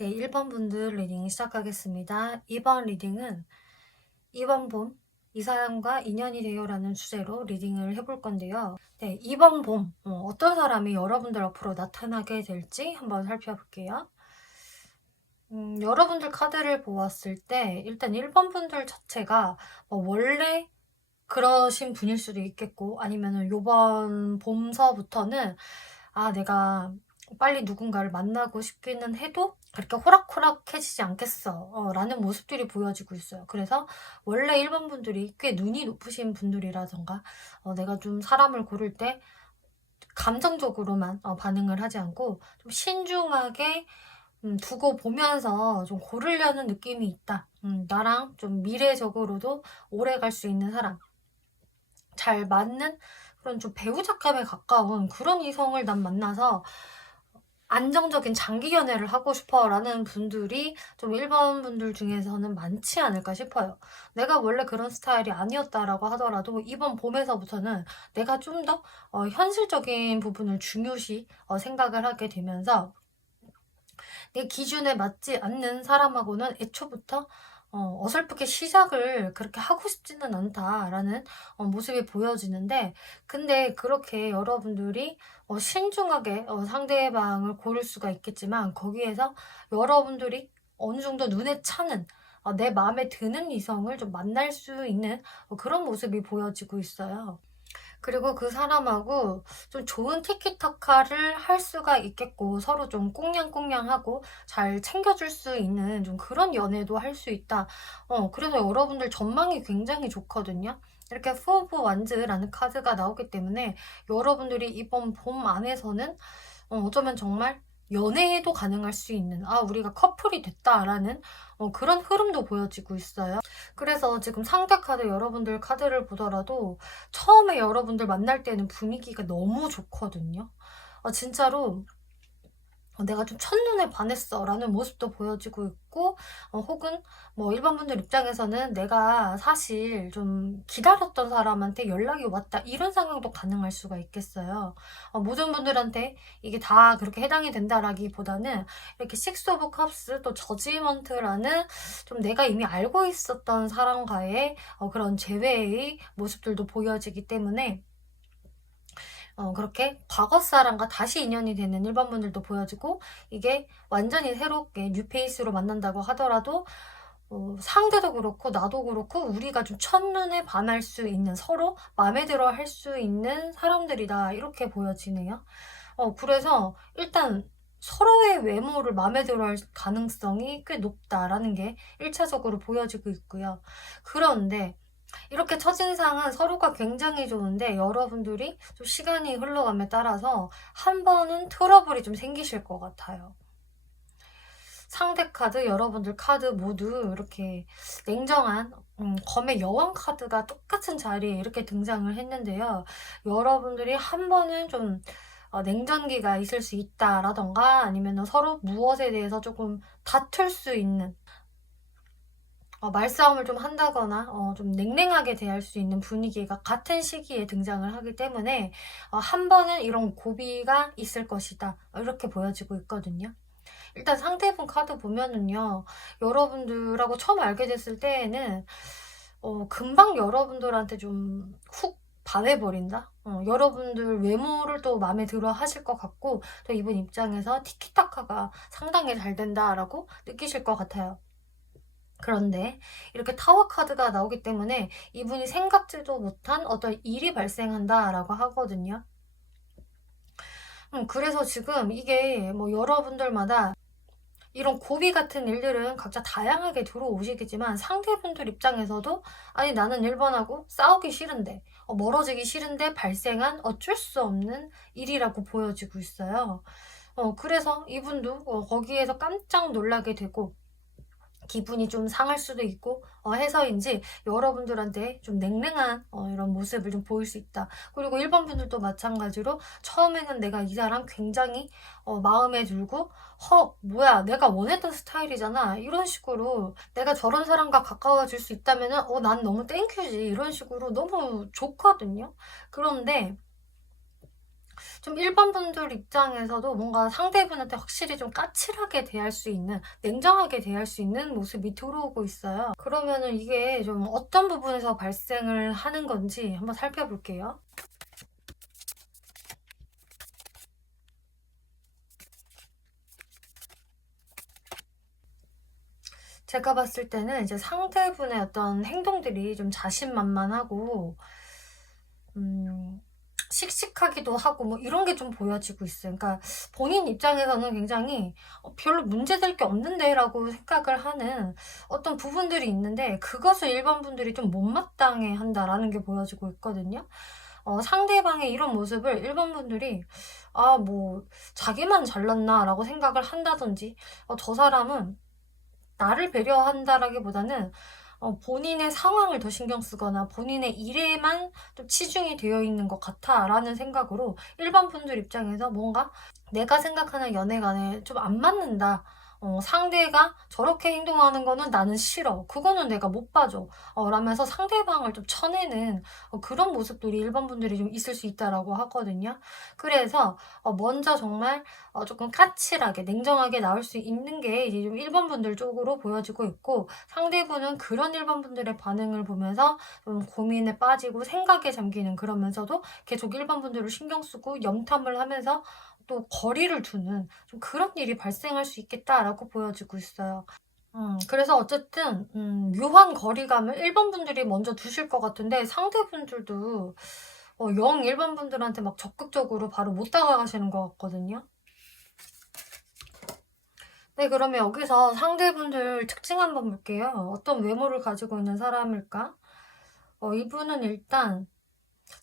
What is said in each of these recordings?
네, 1번 분들 리딩 시작하겠습니다. 이번 리딩은 이번 봄, 이 사람과 인연이 되어라는 주제로 리딩을 해볼 건데요. 네, 이번 봄, 어떤 사람이 여러분들 앞으로 나타나게 될지 한번 살펴볼게요. 여러분들 카드를 보았을 때 일단 1번 분들 자체가 원래 그러신 분일 수도 있겠고, 아니면은 요번 봄서부터는 내가 빨리 누군가를 만나고 싶기는 해도 그렇게 호락호락해지지 않겠어 라는 모습들이 보여지고 있어요. 그래서 원래 1번 분들이 꽤 눈이 높으신 분들이라던가, 내가 좀 사람을 고를 때 감정적으로만 반응을 하지 않고 좀 신중하게 두고 보면서 좀 고르려는 느낌이 있다. 나랑 좀 미래적으로도 오래 갈 수 있는 사람, 잘 맞는 그런 좀 배우자감에 가까운 그런 이성을 난 만나서 안정적인 장기 연애를 하고 싶어라는 분들이 좀 1번 분들 중에서는 많지 않을까 싶어요. 내가 원래 그런 스타일이 아니었다라고 하더라도 이번 봄에서부터는 내가 좀 더 현실적인 부분을 중요시 생각을 하게 되면서 내 기준에 맞지 않는 사람하고는 애초부터 어설프게 시작을 그렇게 하고 싶지는 않다라는 모습이 보여지는데, 근데 그렇게 여러분들이 신중하게 상대방을 고를 수가 있겠지만, 거기에서 여러분들이 어느 정도 눈에 차는 내 마음에 드는 이성을 좀 만날 수 있는 그런 모습이 보여지고 있어요. 그리고 그 사람하고 좀 좋은 티키타카를 할 수가 있겠고, 서로 좀 꽁냥꽁냥하고 잘 챙겨줄 수 있는 좀 그런 연애도 할 수 있다. 그래서 여러분들 전망이 굉장히 좋거든요. 이렇게 푸 오브 완즈라는 카드가 나오기 때문에 여러분들이 이번 봄 안에서는 어쩌면 정말 연애도 가능할 수 있는, 우리가 커플이 됐다라는 그런 흐름도 보여지고 있어요. 그래서 지금 상대 카드, 여러분들 카드를 보더라도 처음에 여러분들 만날 때는 분위기가 너무 좋거든요. 진짜로 내가 좀 첫눈에 반했어 라는 모습도 보여지고 있고, 혹은 뭐 일반 분들 입장에서는 내가 사실 좀 기다렸던 사람한테 연락이 왔다, 이런 상황도 가능할 수가 있겠어요. 모든 분들한테 이게 다 그렇게 해당이 된다라기보다는 이렇게 식스 오브 컵스, 또 저지먼트라는 좀 내가 이미 알고 있었던 사람과의 그런 재회의 모습들도 보여지기 때문에 그렇게 과거 사람과 다시 인연이 되는 1번 분들도 보여지고, 이게 완전히 새롭게 뉴페이스로 만난다고 하더라도 상대도 그렇고 나도 그렇고 우리가 좀 첫눈에 반할 수 있는, 서로 마음에 들어 할 수 있는 사람들이다, 이렇게 보여지네요. 그래서 일단 서로의 외모를 마음에 들어 할 가능성이 꽤 높다라는 게 1차적으로 보여지고 있고요. 그런데 이렇게 첫인상은 서로가 굉장히 좋은데, 여러분들이 좀 시간이 흘러감에 따라서 한 번은 트러블이 좀 생기실 것 같아요. 상대 카드, 여러분들 카드 모두 이렇게 냉정한 검의 여왕 카드가 똑같은 자리에 이렇게 등장을 했는데요. 여러분들이 한 번은 좀 냉전기가 있을 수 있다라던가, 아니면 서로 무엇에 대해서 조금 다툴 수 있는, 말싸움을 좀 한다거나 좀 냉랭하게 대할 수 있는 분위기가 같은 시기에 등장을 하기 때문에 한 번은 이런 고비가 있을 것이다, 이렇게 보여지고 있거든요. 일단 상대분 카드 보면은요, 여러분들하고 처음 알게 됐을 때에는 금방 여러분들한테 좀 훅 반해버린다? 여러분들 외모를 또 마음에 들어 하실 것 같고, 또 이분 입장에서 티키타카가 상당히 잘 된다라고 느끼실 것 같아요. 그런데 이렇게 타워 카드가 나오기 때문에 이분이 생각지도 못한 어떤 일이 발생한다라고 하거든요. 그래서 지금 이게 뭐 여러분들마다 이런 고비 같은 일들은 각자 다양하게 들어오시겠지만, 상대분들 입장에서도 아니 나는 1번하고 싸우기 싫은데, 멀어지기 싫은데 발생한 어쩔 수 없는 일이라고 보여지고 있어요. 그래서 이분도 거기에서 깜짝 놀라게 되고 기분이 좀 상할 수도 있고 해서인지 여러분들한테 좀 냉랭한 이런 모습을 좀 보일 수 있다. 그리고 1번 분들도 마찬가지로 처음에는 내가 이 사람 굉장히 마음에 들고, 뭐야, 내가 원했던 스타일이잖아, 이런 식으로 내가 저런 사람과 가까워질 수 있다면은 난 너무 땡큐지, 이런 식으로 너무 좋거든요. 그런데 좀 일반 분들 입장에서도 뭔가 상대분한테 확실히 좀 까칠하게 대할 수 있는, 냉정하게 대할 수 있는 모습이 들어오고 있어요. 그러면은 이게 좀 어떤 부분에서 발생을 하는 건지 한번 살펴볼게요. 제가 봤을 때는 이제 상대분의 어떤 행동들이 좀 자신만만하고, 음, 씩씩하기도 하고 뭐 이런 게 좀 보여지고 있어요. 그러니까 본인 입장에서는 굉장히 별로 문제될 게 없는데 라고 생각을 하는 어떤 부분들이 있는데, 그것을 일반 분들이 좀 못마땅해 한다라는 게 보여지고 있거든요. 상대방의 이런 모습을 일반 분들이 뭐 자기만 잘났나 라고 생각을 한다든지, 저 사람은 나를 배려한다라기보다는 본인의 상황을 더 신경 쓰거나 본인의 일에만 좀 치중이 되어 있는 것 같아라는 생각으로 일반 분들 입장에서 뭔가 내가 생각하는 연애관에 좀 안 맞는다. 상대가 저렇게 행동하는 거는 나는 싫어. 그거는 내가 못 봐줘. 라면서 상대방을 좀 쳐내는 그런 모습들이 일반 분들이 좀 있을 수 있다라고 하거든요. 그래서 먼저 정말 조금 까칠하게, 냉정하게 나올 수 있는 게 이제 좀 일반 분들 쪽으로 보여지고 있고, 상대분은 그런 일반 분들의 반응을 보면서 좀 고민에 빠지고 생각에 잠기는, 그러면서도 계속 일반 분들을 신경 쓰고 염탐을 하면서 또 거리를 두는 좀 그런 일이 발생할 수 있겠다라고 보여지고 있어요. 그래서 어쨌든 묘한 거리감을 일반 분들이 먼저 두실 것 같은데, 상대분들도 영 일반 분들한테 막 적극적으로 바로 못 다가가시는 것 같거든요. 네, 그러면 여기서 상대분들 특징 한번 볼게요. 어떤 외모를 가지고 있는 사람일까? 이분은 일단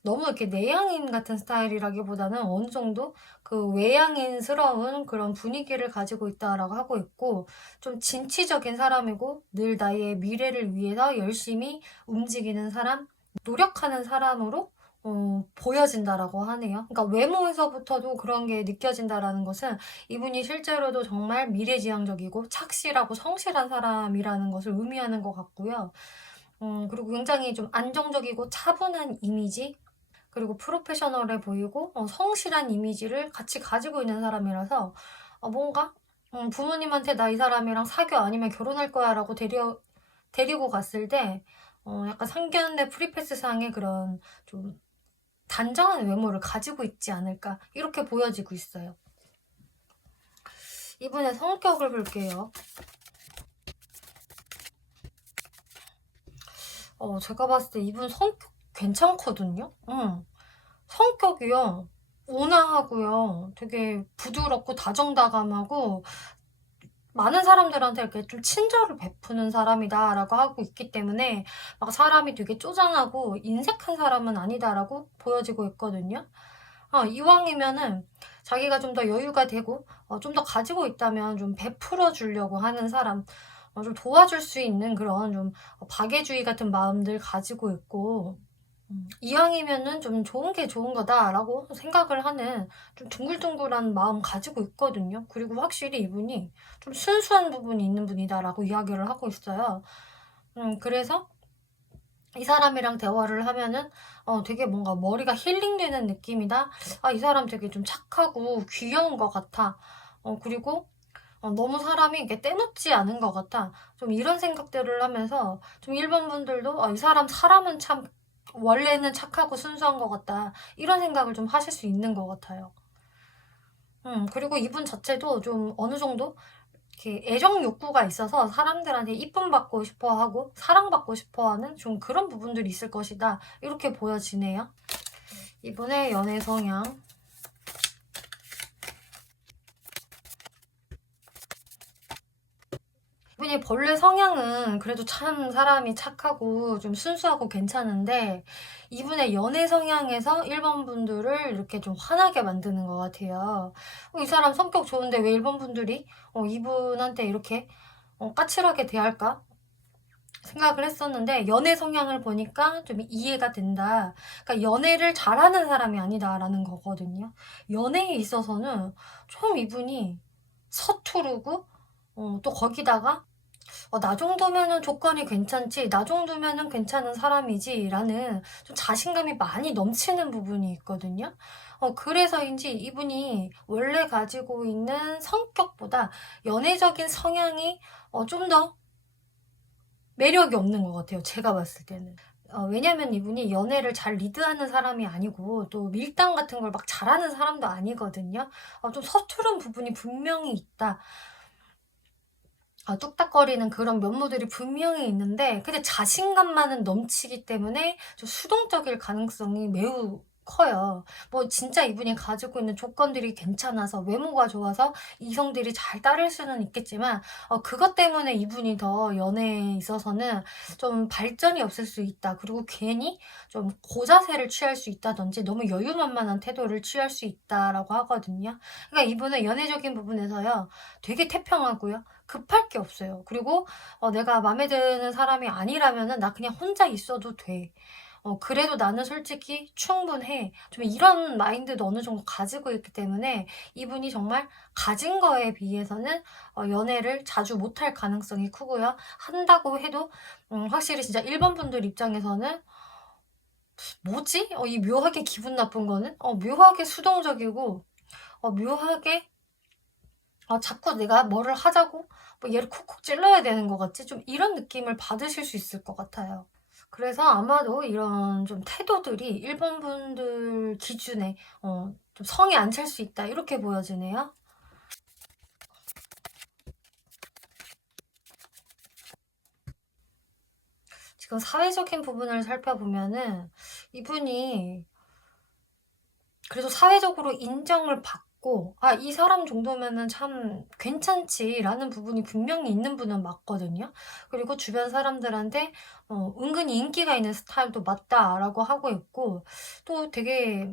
너무 이렇게 내향인 같은 스타일이라기보다는 어느 정도 그 외향인스러운 그런 분위기를 가지고 있다라고 하고 있고, 좀 진취적인 사람이고 늘 나의 미래를 위해서 열심히 움직이는 사람, 노력하는 사람으로 보여진다라고 하네요. 그러니까 외모에서부터도 그런 게 느껴진다라는 것은 이분이 실제로도 정말 미래지향적이고 착실하고 성실한 사람이라는 것을 의미하는 것 같고요. 그리고 굉장히 좀 안정적이고 차분한 이미지, 그리고 프로페셔널해 보이고 성실한 이미지를 같이 가지고 있는 사람이라서 뭔가 부모님한테 나 이 사람이랑 사귀어 아니면 결혼할 거야 라고 데리고 갔을 때 약간 상견례 프리패스상의 그런 좀 단정한 외모를 가지고 있지 않을까, 이렇게 보여지고 있어요. 이분의 성격을 볼게요. 제가 봤을 때 이분 성격 괜찮거든요. 성격이요, 온화하고요, 되게 부드럽고 다정다감하고 많은 사람들한테 이렇게 좀 친절을 베푸는 사람이다라고 하고 있기 때문에 막 사람이 되게 쪼잔하고 인색한 사람은 아니다라고 보여지고 있거든요. 이왕이면은 자기가 좀 더 여유가 되고 좀 더 가지고 있다면 좀 베풀어 주려고 하는 사람, 좀 도와줄 수 있는 그런 좀 박애주의 같은 마음들 가지고 있고, 이왕이면은 좀 좋은 게 좋은 거다라고 생각을 하는 좀 둥글둥글한 마음 가지고 있거든요. 그리고 확실히 이분이 좀 순수한 부분이 있는 분이다라고 이야기를 하고 있어요. 그래서 이 사람이랑 대화를 하면은 되게 뭔가 머리가 힐링되는 느낌이다. 이 사람 되게 좀 착하고 귀여운 것 같아. 그리고 너무 사람이 이게 떼놓지 않은 것 같아. 좀 이런 생각들을 하면서 좀 일반 분들도 이 사람은 참 원래는 착하고 순수한 것 같다, 이런 생각을 좀 하실 수 있는 것 같아요. 그리고 이분 자체도 좀 어느 정도 이렇게 애정 욕구가 있어서 사람들한테 이쁨 받고 싶어 하고 사랑받고 싶어 하는 좀 그런 부분들이 있을 것이다, 이렇게 보여지네요. 이분의 연애 성향. 이분이 본래 성향은 그래도 참 사람이 착하고 좀 순수하고 괜찮은데, 이분의 연애 성향에서 1번 분들을 이렇게 좀 화나게 만드는 것 같아요. 이 사람 성격 좋은데 왜 1번 분들이 이분한테 이렇게 까칠하게 대할까 생각을 했었는데, 연애 성향을 보니까 좀 이해가 된다. 그러니까 연애를 잘하는 사람이 아니다라는 거거든요. 연애에 있어서는 좀 이분이 서투르고, 또 거기다가 나 정도면은 조건이 괜찮지, 나 정도면은 괜찮은 사람이지 라는 좀 자신감이 많이 넘치는 부분이 있거든요. 그래서인지 이분이 원래 가지고 있는 성격보다 연애적인 성향이 좀 더 매력이 없는 것 같아요. 제가 봤을 때는. 왜냐면 이분이 연애를 잘 리드하는 사람이 아니고 또 밀당 같은 걸 막 잘하는 사람도 아니거든요. 좀 서투른 부분이 분명히 있다. 뚝딱거리는 그런 면모들이 분명히 있는데 근데 자신감만은 넘치기 때문에 좀 수동적일 가능성이 매우 커요. 뭐 진짜 이분이 가지고 있는 조건들이 괜찮아서 외모가 좋아서 이성들이 잘 따를 수는 있겠지만 그것 때문에 이분이 더 연애에 있어서는 좀 발전이 없을 수 있다. 그리고 괜히 좀 고자세를 취할 수 있다든지 너무 여유만만한 태도를 취할 수 있다라고 하거든요. 그러니까 이분은 연애적인 부분에서요. 되게 태평하고요. 급할 게 없어요. 그리고 내가 마음에 드는 사람이 아니라면은 나 그냥 혼자 있어도 돼. 그래도 나는 솔직히 충분해. 좀 이런 마인드도 어느 정도 가지고 있기 때문에 이분이 정말 가진 거에 비해서는 연애를 자주 못할 가능성이 크고요. 한다고 해도 확실히 진짜 1번 분들 입장에서는 뭐지? 이 묘하게 기분 나쁜 거는 묘하게 수동적이고 묘하게 자꾸 내가 뭐를 하자고 뭐 얘를 콕콕 찔러야 되는 것 같지? 좀 이런 느낌을 받으실 수 있을 것 같아요. 그래서 아마도 이런 좀 태도들이 1번 분들 기준에 좀 성이 안 찰 수 있다 이렇게 보여지네요. 지금 사회적인 부분을 살펴보면은 이분이 그래도 사회적으로 인정을 받고 '아 이 사람 정도면은 참 괜찮지.'라는 부분이 분명히 있는 분은 맞거든요. 그리고 주변 사람들한테 은근히 인기가 있는 스타일도 맞다라고 하고 있고 또 되게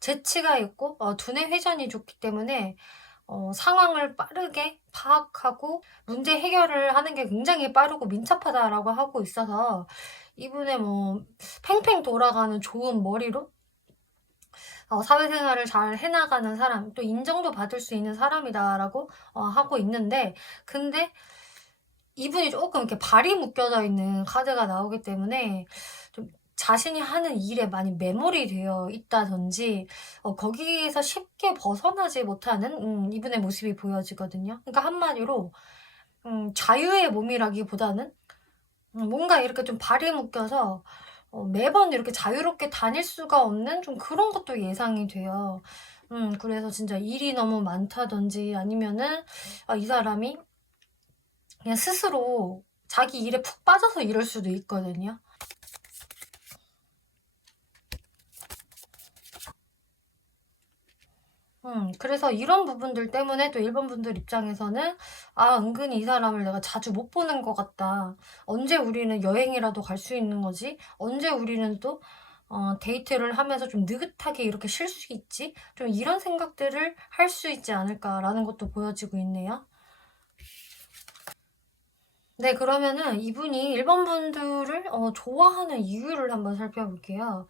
재치가 있고 두뇌 회전이 좋기 때문에 상황을 빠르게 파악하고 문제 해결을 하는 게 굉장히 빠르고 민첩하다라고 하고 있어서 이분의 뭐 팽팽 돌아가는 좋은 머리로 사회생활을 잘 해나가는 사람, 또 인정도 받을 수 있는 사람이다라고 하고 있는데, 근데 이분이 조금 이렇게 발이 묶여져 있는 카드가 나오기 때문에 좀 자신이 하는 일에 많이 매몰이 되어 있다든지, 거기에서 쉽게 벗어나지 못하는 이분의 모습이 보여지거든요. 그러니까 한마디로, 자유의 몸이라기보다는 뭔가 이렇게 좀 발이 묶여서 매번 이렇게 자유롭게 다닐 수가 없는 좀 그런 것도 예상이 돼요. 그래서 진짜 일이 너무 많다든지 아니면은 이 사람이 그냥 스스로 자기 일에 푹 빠져서 이럴 수도 있거든요. 그래서 이런 부분들 때문에 또 1번 분들 입장에서는 은근히 이 사람을 내가 자주 못 보는 것 같다. 언제 우리는 여행이라도 갈 수 있는 거지? 언제 우리는 또 데이트를 하면서 좀 느긋하게 이렇게 쉴 수 있지? 좀 이런 생각들을 할 수 있지 않을까라는 것도 보여지고 있네요. 네, 그러면은 이분이 1번 분들을 좋아하는 이유를 한번 살펴볼게요.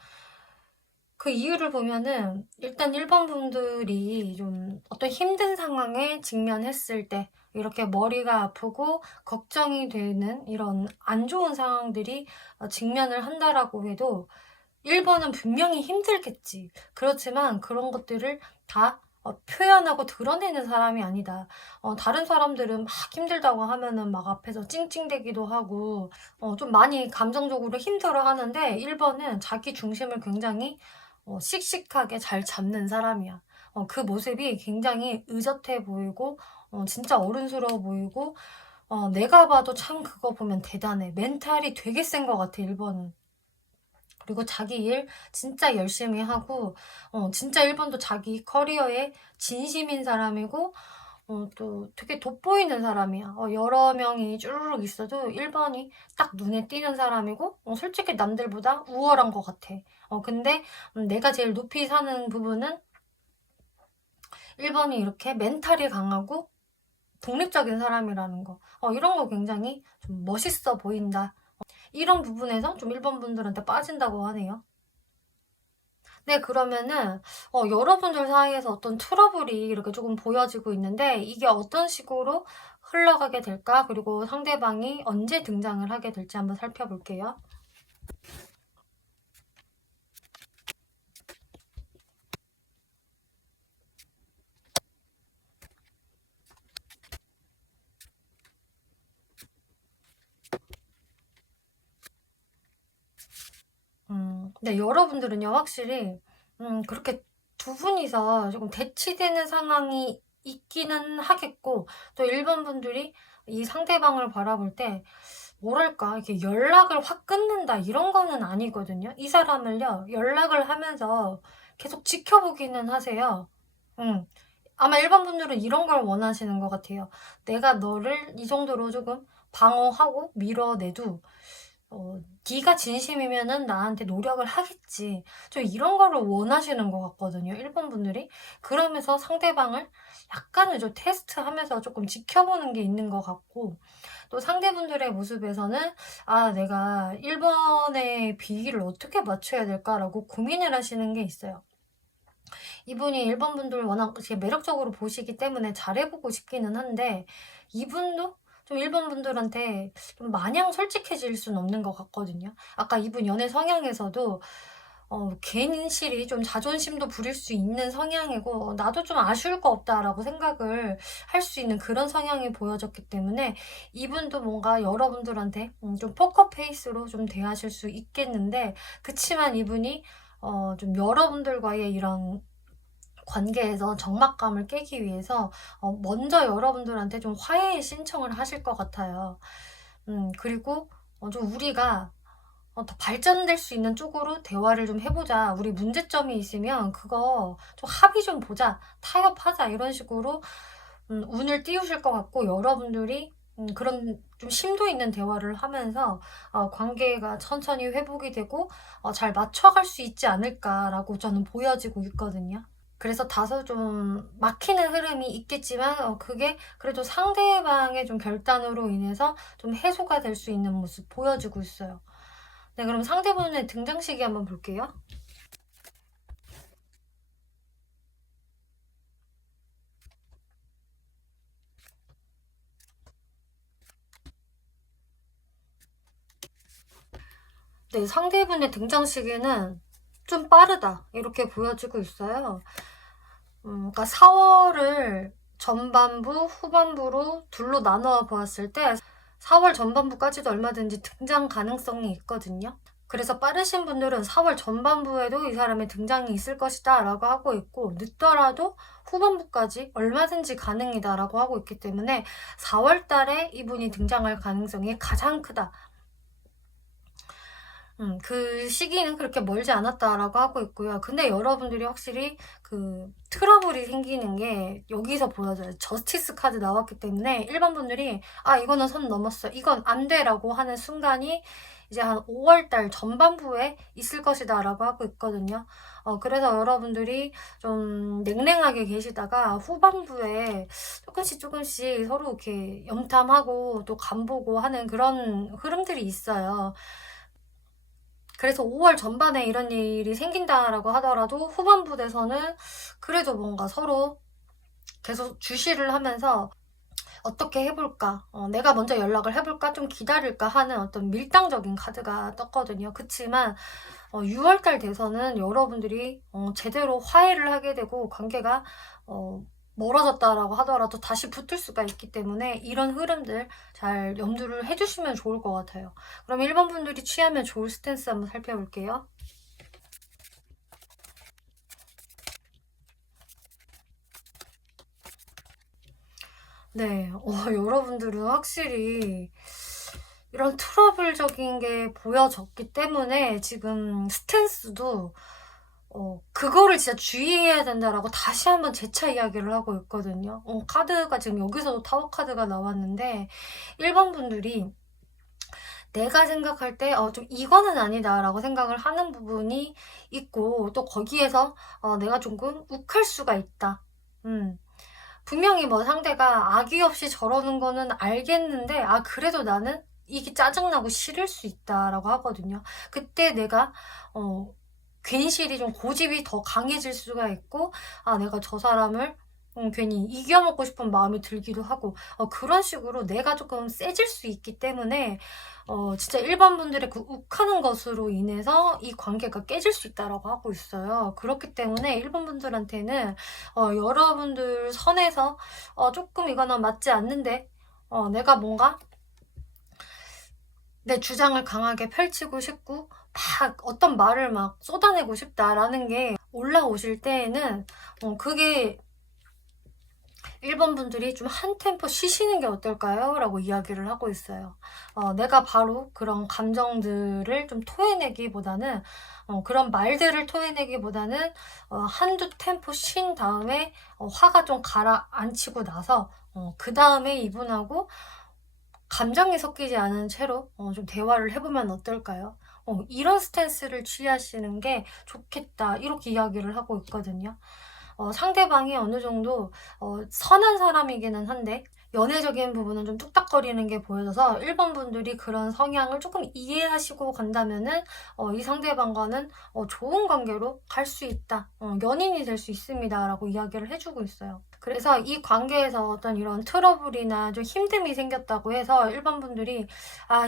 그 이유를 보면은 일단 1번 분들이 좀 어떤 힘든 상황에 직면했을 때 이렇게 머리가 아프고 걱정이 되는 이런 안 좋은 상황들이 직면을 한다라고 해도 1번은 분명히 힘들겠지. 그렇지만 그런 것들을 다 표현하고 드러내는 사람이 아니다. 다른 사람들은 막 힘들다고 하면은 막 앞에서 찡찡대기도 하고 좀 많이 감정적으로 힘들어 하는데 1번은 자기 중심을 굉장히 씩씩하게 잘 잡는 사람이야. 그 모습이 굉장히 의젓해 보이고 진짜 어른스러워 보이고 내가 봐도 참 그거 보면 대단해. 멘탈이 되게 센 것 같아 1번은. 그리고 자기 일 진짜 열심히 하고 진짜 1번도 자기 커리어에 진심인 사람이고 또 되게 돋보이는 사람이야. 여러 명이 쭈르륵 있어도 1번이 딱 눈에 띄는 사람이고 솔직히 남들보다 우월한 것 같아. 근데 내가 제일 높이 사는 부분은 1번이 이렇게 멘탈이 강하고 독립적인 사람이라는 거. 이런 거 굉장히 좀 멋있어 보인다. 이런 부분에서 좀 1번 분들한테 빠진다고 하네요. 네, 그러면은 여러분들 사이에서 어떤 트러블이 이렇게 조금 보여지고 있는데 이게 어떤 식으로 흘러가게 될까? 그리고 상대방이 언제 등장을 하게 될지 한번 살펴볼게요. 네, 여러분들은요, 확실히, 그렇게 두 분이서 조금 대치되는 상황이 있기는 하겠고, 또 일반 분들이 이 상대방을 바라볼 때, 뭐랄까, 이렇게 연락을 확 끊는다, 이런 거는 아니거든요. 이 사람을요, 연락을 하면서 계속 지켜보기는 하세요. 음. 아마 일반 분들은 이런 걸 원하시는 것 같아요. 내가 너를 이 정도로 조금 방어하고 밀어내도 네가 진심이면은 나한테 노력을 하겠지. 좀 이런 거를 원하시는 것 같거든요, 일본 분들이. 그러면서 상대방을 약간은 좀 테스트하면서 조금 지켜보는 게 있는 것 같고, 또 상대분들의 모습에서는 아, 내가 1번의 비위를 어떻게 맞춰야 될까라고 고민을 하시는 게 있어요. 이분이 일본 분들 워낙 이렇게 매력적으로 보시기 때문에 잘해보고 싶기는 한데, 이분도 좀 일본 분들한테 좀 마냥 솔직해질 수는 없는 것 같거든요. 아까 이분 연애 성향에서도 괜시리 좀 자존심도 부릴 수 있는 성향이고, 나도 좀 아쉬울 거 없다라고 생각을 할 수 있는 그런 성향이 보여졌기 때문에, 이분도 뭔가 여러분들한테 좀 포커페이스로 좀 대하실 수 있겠는데, 그치만 이분이 좀 여러분들과의 이런 관계에서 적막감을 깨기 위해서 먼저 여러분들한테 좀 화해의 신청을 하실 것 같아요. 그리고 좀 우리가 더 발전될 수 있는 쪽으로 대화를 좀 해보자. 우리 문제점이 있으면 그거 좀 합의 좀 보자. 타협하자. 이런 식으로 운을 띄우실 것 같고, 여러분들이 그런 좀 심도 있는 대화를 하면서 관계가 천천히 회복이 되고 잘 맞춰갈 수 있지 않을까라고 저는 보여지고 있거든요. 그래서 다소 좀 막히는 흐름이 있겠지만 그게 그래도 상대방의 좀 결단으로 인해서 좀 해소가 될 수 있는 모습 보여주고 있어요. 네, 그럼 상대분의 등장 시기 한번 볼게요. 네, 상대분의 등장 시기는 좀 빠르다 이렇게 보여지고 있어요. 그러니까 4월을 전반부, 후반부로 둘로 나누어 보았을 때 4월 전반부까지도 얼마든지 등장 가능성이 있거든요. 그래서 빠르신 분들은 4월 전반부에도 이 사람의 등장이 있을 것이다 라고 하고 있고, 늦더라도 후반부까지 얼마든지 가능이다 라고 하고 있기 때문에 4월 달에 이분이 등장할 가능성이 가장 크다. 그 시기는 그렇게 멀지 않았다라고 하고 있고요. 근데 여러분들이 확실히 그 트러블이 생기는 게 여기서 보여져요. 저스티스 카드 나왔기 때문에 일반 분들이 아, 이거는 선 넘었어, 이건 안 돼라고 하는 순간이 이제 한 5월달 전반부에 있을 것이다 라고 하고 있거든요. 그래서 여러분들이 좀 냉랭하게 계시다가 후반부에 조금씩 서로 이렇게 염탐하고 또 간보고 하는 그런 흐름들이 있어요. 그래서 5월 전반에 이런 일이 생긴다라고 하더라도 후반부 돼서는 그래도 뭔가 서로 계속 주시를 하면서 어떻게 해볼까, 내가 먼저 연락을 해볼까, 좀 기다릴까 하는 어떤 밀당적인 카드가 떴거든요. 그치만 6월달 돼서는 여러분들이 제대로 화해를 하게 되고 관계가 멀어졌다라고 하더라도 다시 붙을 수가 있기 때문에 이런 흐름들 잘 염두를 해주시면 좋을 것 같아요. 그럼 1번 분들이 취하면 좋을 스탠스 한번 살펴볼게요. 네, 여러분들은 확실히 이런 트러블적인 게 보여졌기 때문에 지금 스탠스도 그거를 진짜 주의해야 된다라고 다시 한번 재차 이야기를 하고 있거든요. 카드가 지금 여기서도 타워 카드가 나왔는데, 1번 분들이 내가 생각할 때 좀 이거는 아니다라고 생각을 하는 부분이 있고, 또 거기에서 내가 조금 욱할 수가 있다. 분명히 뭐 상대가 악의 없이 저러는 거는 알겠는데, 아, 그래도 나는 이게 짜증나고 싫을 수 있다라고 하거든요. 그때 내가 괜시리 좀 고집이 더 강해질 수가 있고, 아, 내가 저 사람을 괜히 이겨먹고 싶은 마음이 들기도 하고, 그런 식으로 내가 조금 세질 수 있기 때문에 진짜 일반 분들의 그 욱하는 것으로 인해서 이 관계가 깨질 수 있다라고 하고 있어요. 그렇기 때문에 일반 분들한테는 여러분들 선에서 조금 이거는 맞지 않는데, 내가 뭔가 내 주장을 강하게 펼치고 싶고 막 어떤 말을 막 쏟아내고 싶다라는 게 올라오실 때에는 그게 1번 분들이 좀 한 템포 쉬시는 게 어떨까요? 라고 이야기를 하고 있어요. 내가 바로 그런 감정들을 좀 토해내기보다는 그런 말들을 토해내기보다는 한두 템포 쉰 다음에 화가 좀 가라앉히고 나서 그 다음에 이분하고 감정이 섞이지 않은 채로 좀 대화를 해보면 어떨까요? 이런 스탠스를 취하시는 게 좋겠다. 이렇게 이야기를 하고 있거든요. 상대방이 어느 정도 선한 사람이기는 한데 연애적인 부분은 좀 뚝딱거리는 게 보여져서 1번 분들이 그런 성향을 조금 이해하시고 간다면은 이 상대방과는 좋은 관계로 갈 수 있다. 연인이 될 수 있습니다. 라고 이야기를 해주고 있어요. 그래서 이 관계에서 어떤 이런 트러블이나 좀 힘듦이 생겼다고 해서 1번 분들이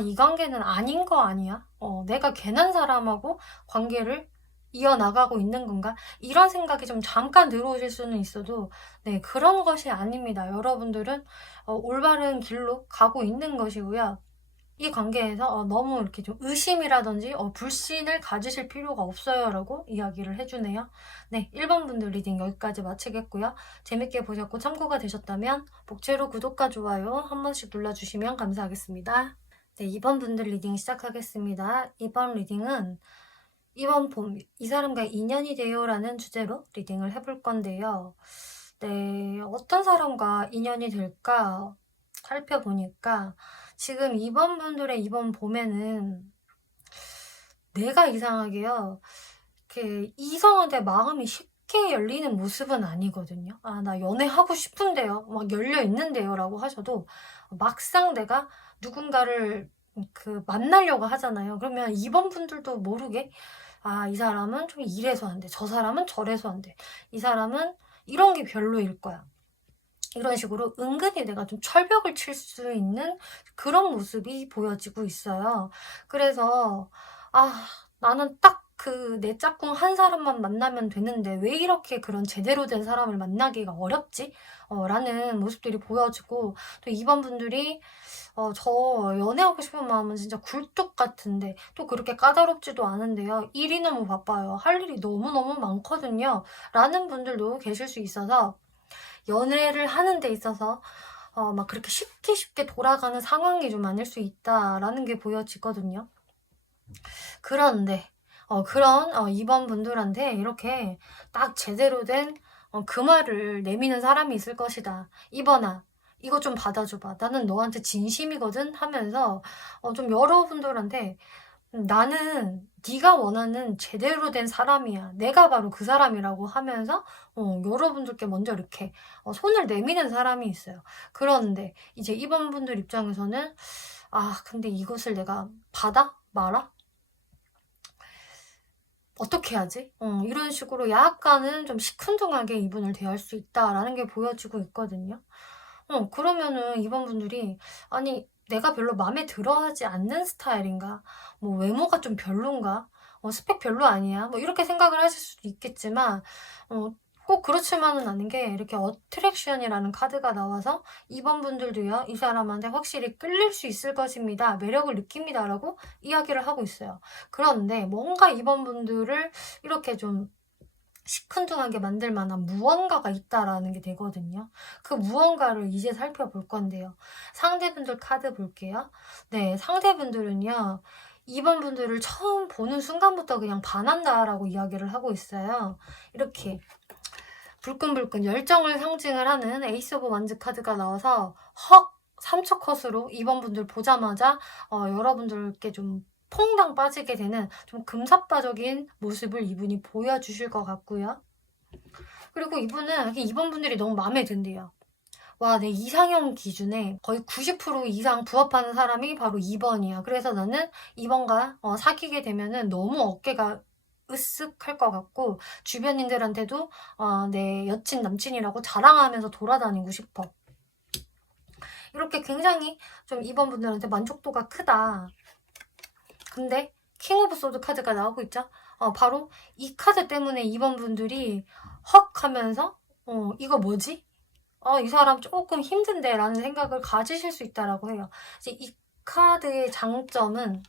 이 관계는 아닌 거 아니야? 내가 괜한 사람하고 관계를 이어나가고 있는 건가? 이런 생각이 좀 잠깐 들어오실 수는 있어도 네, 그런 것이 아닙니다. 여러분들은 올바른 길로 가고 있는 것이고요. 이 관계에서 너무 이렇게 좀 의심이라든지 불신을 가지실 필요가 없어요 라고 이야기를 해주네요. 네, 1번 분들 리딩 여기까지 마치겠고요. 재밌게 보셨고 참고가 되셨다면 복채로 구독과 좋아요 한 번씩 눌러주시면 감사하겠습니다. 네, 2번 분들 리딩 시작하겠습니다. 이번 리딩은 이번 봄, 이 사람과 인연이 돼요 라는 주제로 리딩을 해볼 건데요. 네, 어떤 사람과 인연이 될까 살펴보니까 지금 이번 분들의 이번 봄에는 내가 이상하게요. 이렇게 이성한테 마음이 쉽게 열리는 모습은 아니거든요. 나 연애하고 싶은데요. 막 열려 있는데요. 라고 하셔도 막상 내가 누군가를 만나려고 하잖아요. 그러면 이번 분들도 모르게 이 사람은 좀 이래서 안 돼. 저 사람은 저래서 안 돼. 이 사람은 이런 게 별로일 거야. 이런 식으로 은근히 내가 좀 철벽을 칠 수 있는 그런 모습이 보여지고 있어요. 그래서 나는 딱 내 짝꿍 한 사람만 만나면 되는데 왜 이렇게 그런 제대로 된 사람을 만나기가 어렵지? 라는 모습들이 보여지고 또 이번 분들이 저 연애하고 싶은 마음은 진짜 굴뚝 같은데 또 그렇게 까다롭지도 않은데요. 일이 너무 바빠요. 할 일이 너무너무 많거든요. 라는 분들도 계실 수 있어서 연애를 하는 데 있어서 막 그렇게 쉽게 돌아가는 상황이 좀 아닐 수 있다라는 게 보여지거든요. 그런데 그런 2번 분들한테 이렇게 딱 제대로 된 그 말을 내미는 사람이 있을 것이다. 2번아, 이거 좀 받아줘봐. 나는 너한테 진심이거든 하면서 좀 여러분들한테 나는 네가 원하는 제대로 된 사람이야. 내가 바로 그 사람이라고 하면서 여러분들께 먼저 이렇게 손을 내미는 사람이 있어요. 그런데 이제 2번 분들 입장에서는 근데 이것을 내가 받아? 말아? 어떻게 하지? 이런 식으로 약간은 좀 시큰둥하게 이분을 대할 수 있다라는 게 보여지고 있거든요. 그러면은 이번 분들이 아니 내가 별로 마음에 들어하지 않는 스타일인가? 뭐 외모가 좀 별론가? 스펙 별로 아니야? 뭐 이렇게 생각을 하실 수도 있겠지만 꼭 그렇지만은 않은 게 이렇게 어트랙션이라는 카드가 나와서 이번 분들도요. 이 사람한테 확실히 끌릴 수 있을 것입니다. 매력을 느낍니다. 라고 이야기를 하고 있어요. 그런데 뭔가 이번 분들을 이렇게 좀 시큰둥하게 만들 만한 무언가가 있다라는 게 되거든요. 그 무언가를 이제 살펴볼 건데요. 상대분들 카드 볼게요. 네, 상대분들은요. 2번 분들을 처음 보는 순간부터 그냥 반한다라고 이야기를 하고 있어요. 이렇게 불끈불끈 열정을 상징을 하는 에이스 오브 완즈 카드가 나와서 3초 컷으로 2번 분들 보자마자 여러분들께 좀 퐁당 빠지게 되는 좀 금사빠적인 모습을 이분이 보여주실 것 같고요. 그리고 이분은 2번 분들이 너무 마음에 든대요. 와, 내 이상형 기준에 거의 90% 이상 부합하는 사람이 바로 2번이야. 그래서 나는 2번과 사귀게 되면은 너무 어깨가 으쓱할 것 같고 주변인들한테도 내 여친 남친이라고 자랑하면서 돌아다니고 싶어. 이렇게 굉장히 좀 2번 분들한테 만족도가 크다. 근데 킹 오브 소드 카드가 나오고 있죠. 바로 이 카드 때문에 2번 분들이 헉 하면서 이거 뭐지? 이 사람 조금 힘든데 라는 생각을 가지실 수 있다라고 해요. 이제 이 카드의 장점은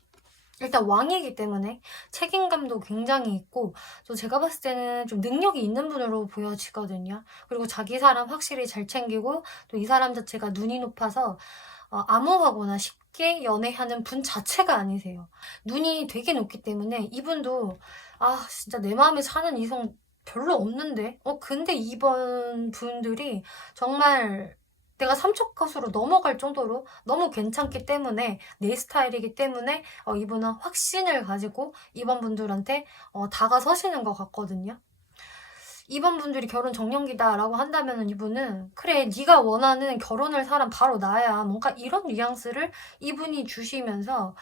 일단 왕이기 때문에 책임감도 굉장히 있고 또 제가 봤을 때는 좀 능력이 있는 분으로 보여지거든요. 그리고 자기 사람 확실히 잘 챙기고 또 이 사람 자체가 눈이 높아서 암호하거나 쉽게 연애하는 분 자체가 아니세요. 눈이 되게 높기 때문에 이분도 진짜 내 마음에 사는 이성 별로 없는데 근데 이번 분들이 정말 내가 삼척컷으로 넘어갈 정도로 너무 괜찮기 때문에 내 스타일이기 때문에 이분은 확신을 가지고 이번 분들한테 다가서시는 것 같거든요. 이번 분들이 결혼 정년기다라고 한다면 이분은 그래 네가 원하는 결혼할 사람 바로 나야 뭔가 이런 뉘앙스를 이분이 주시면서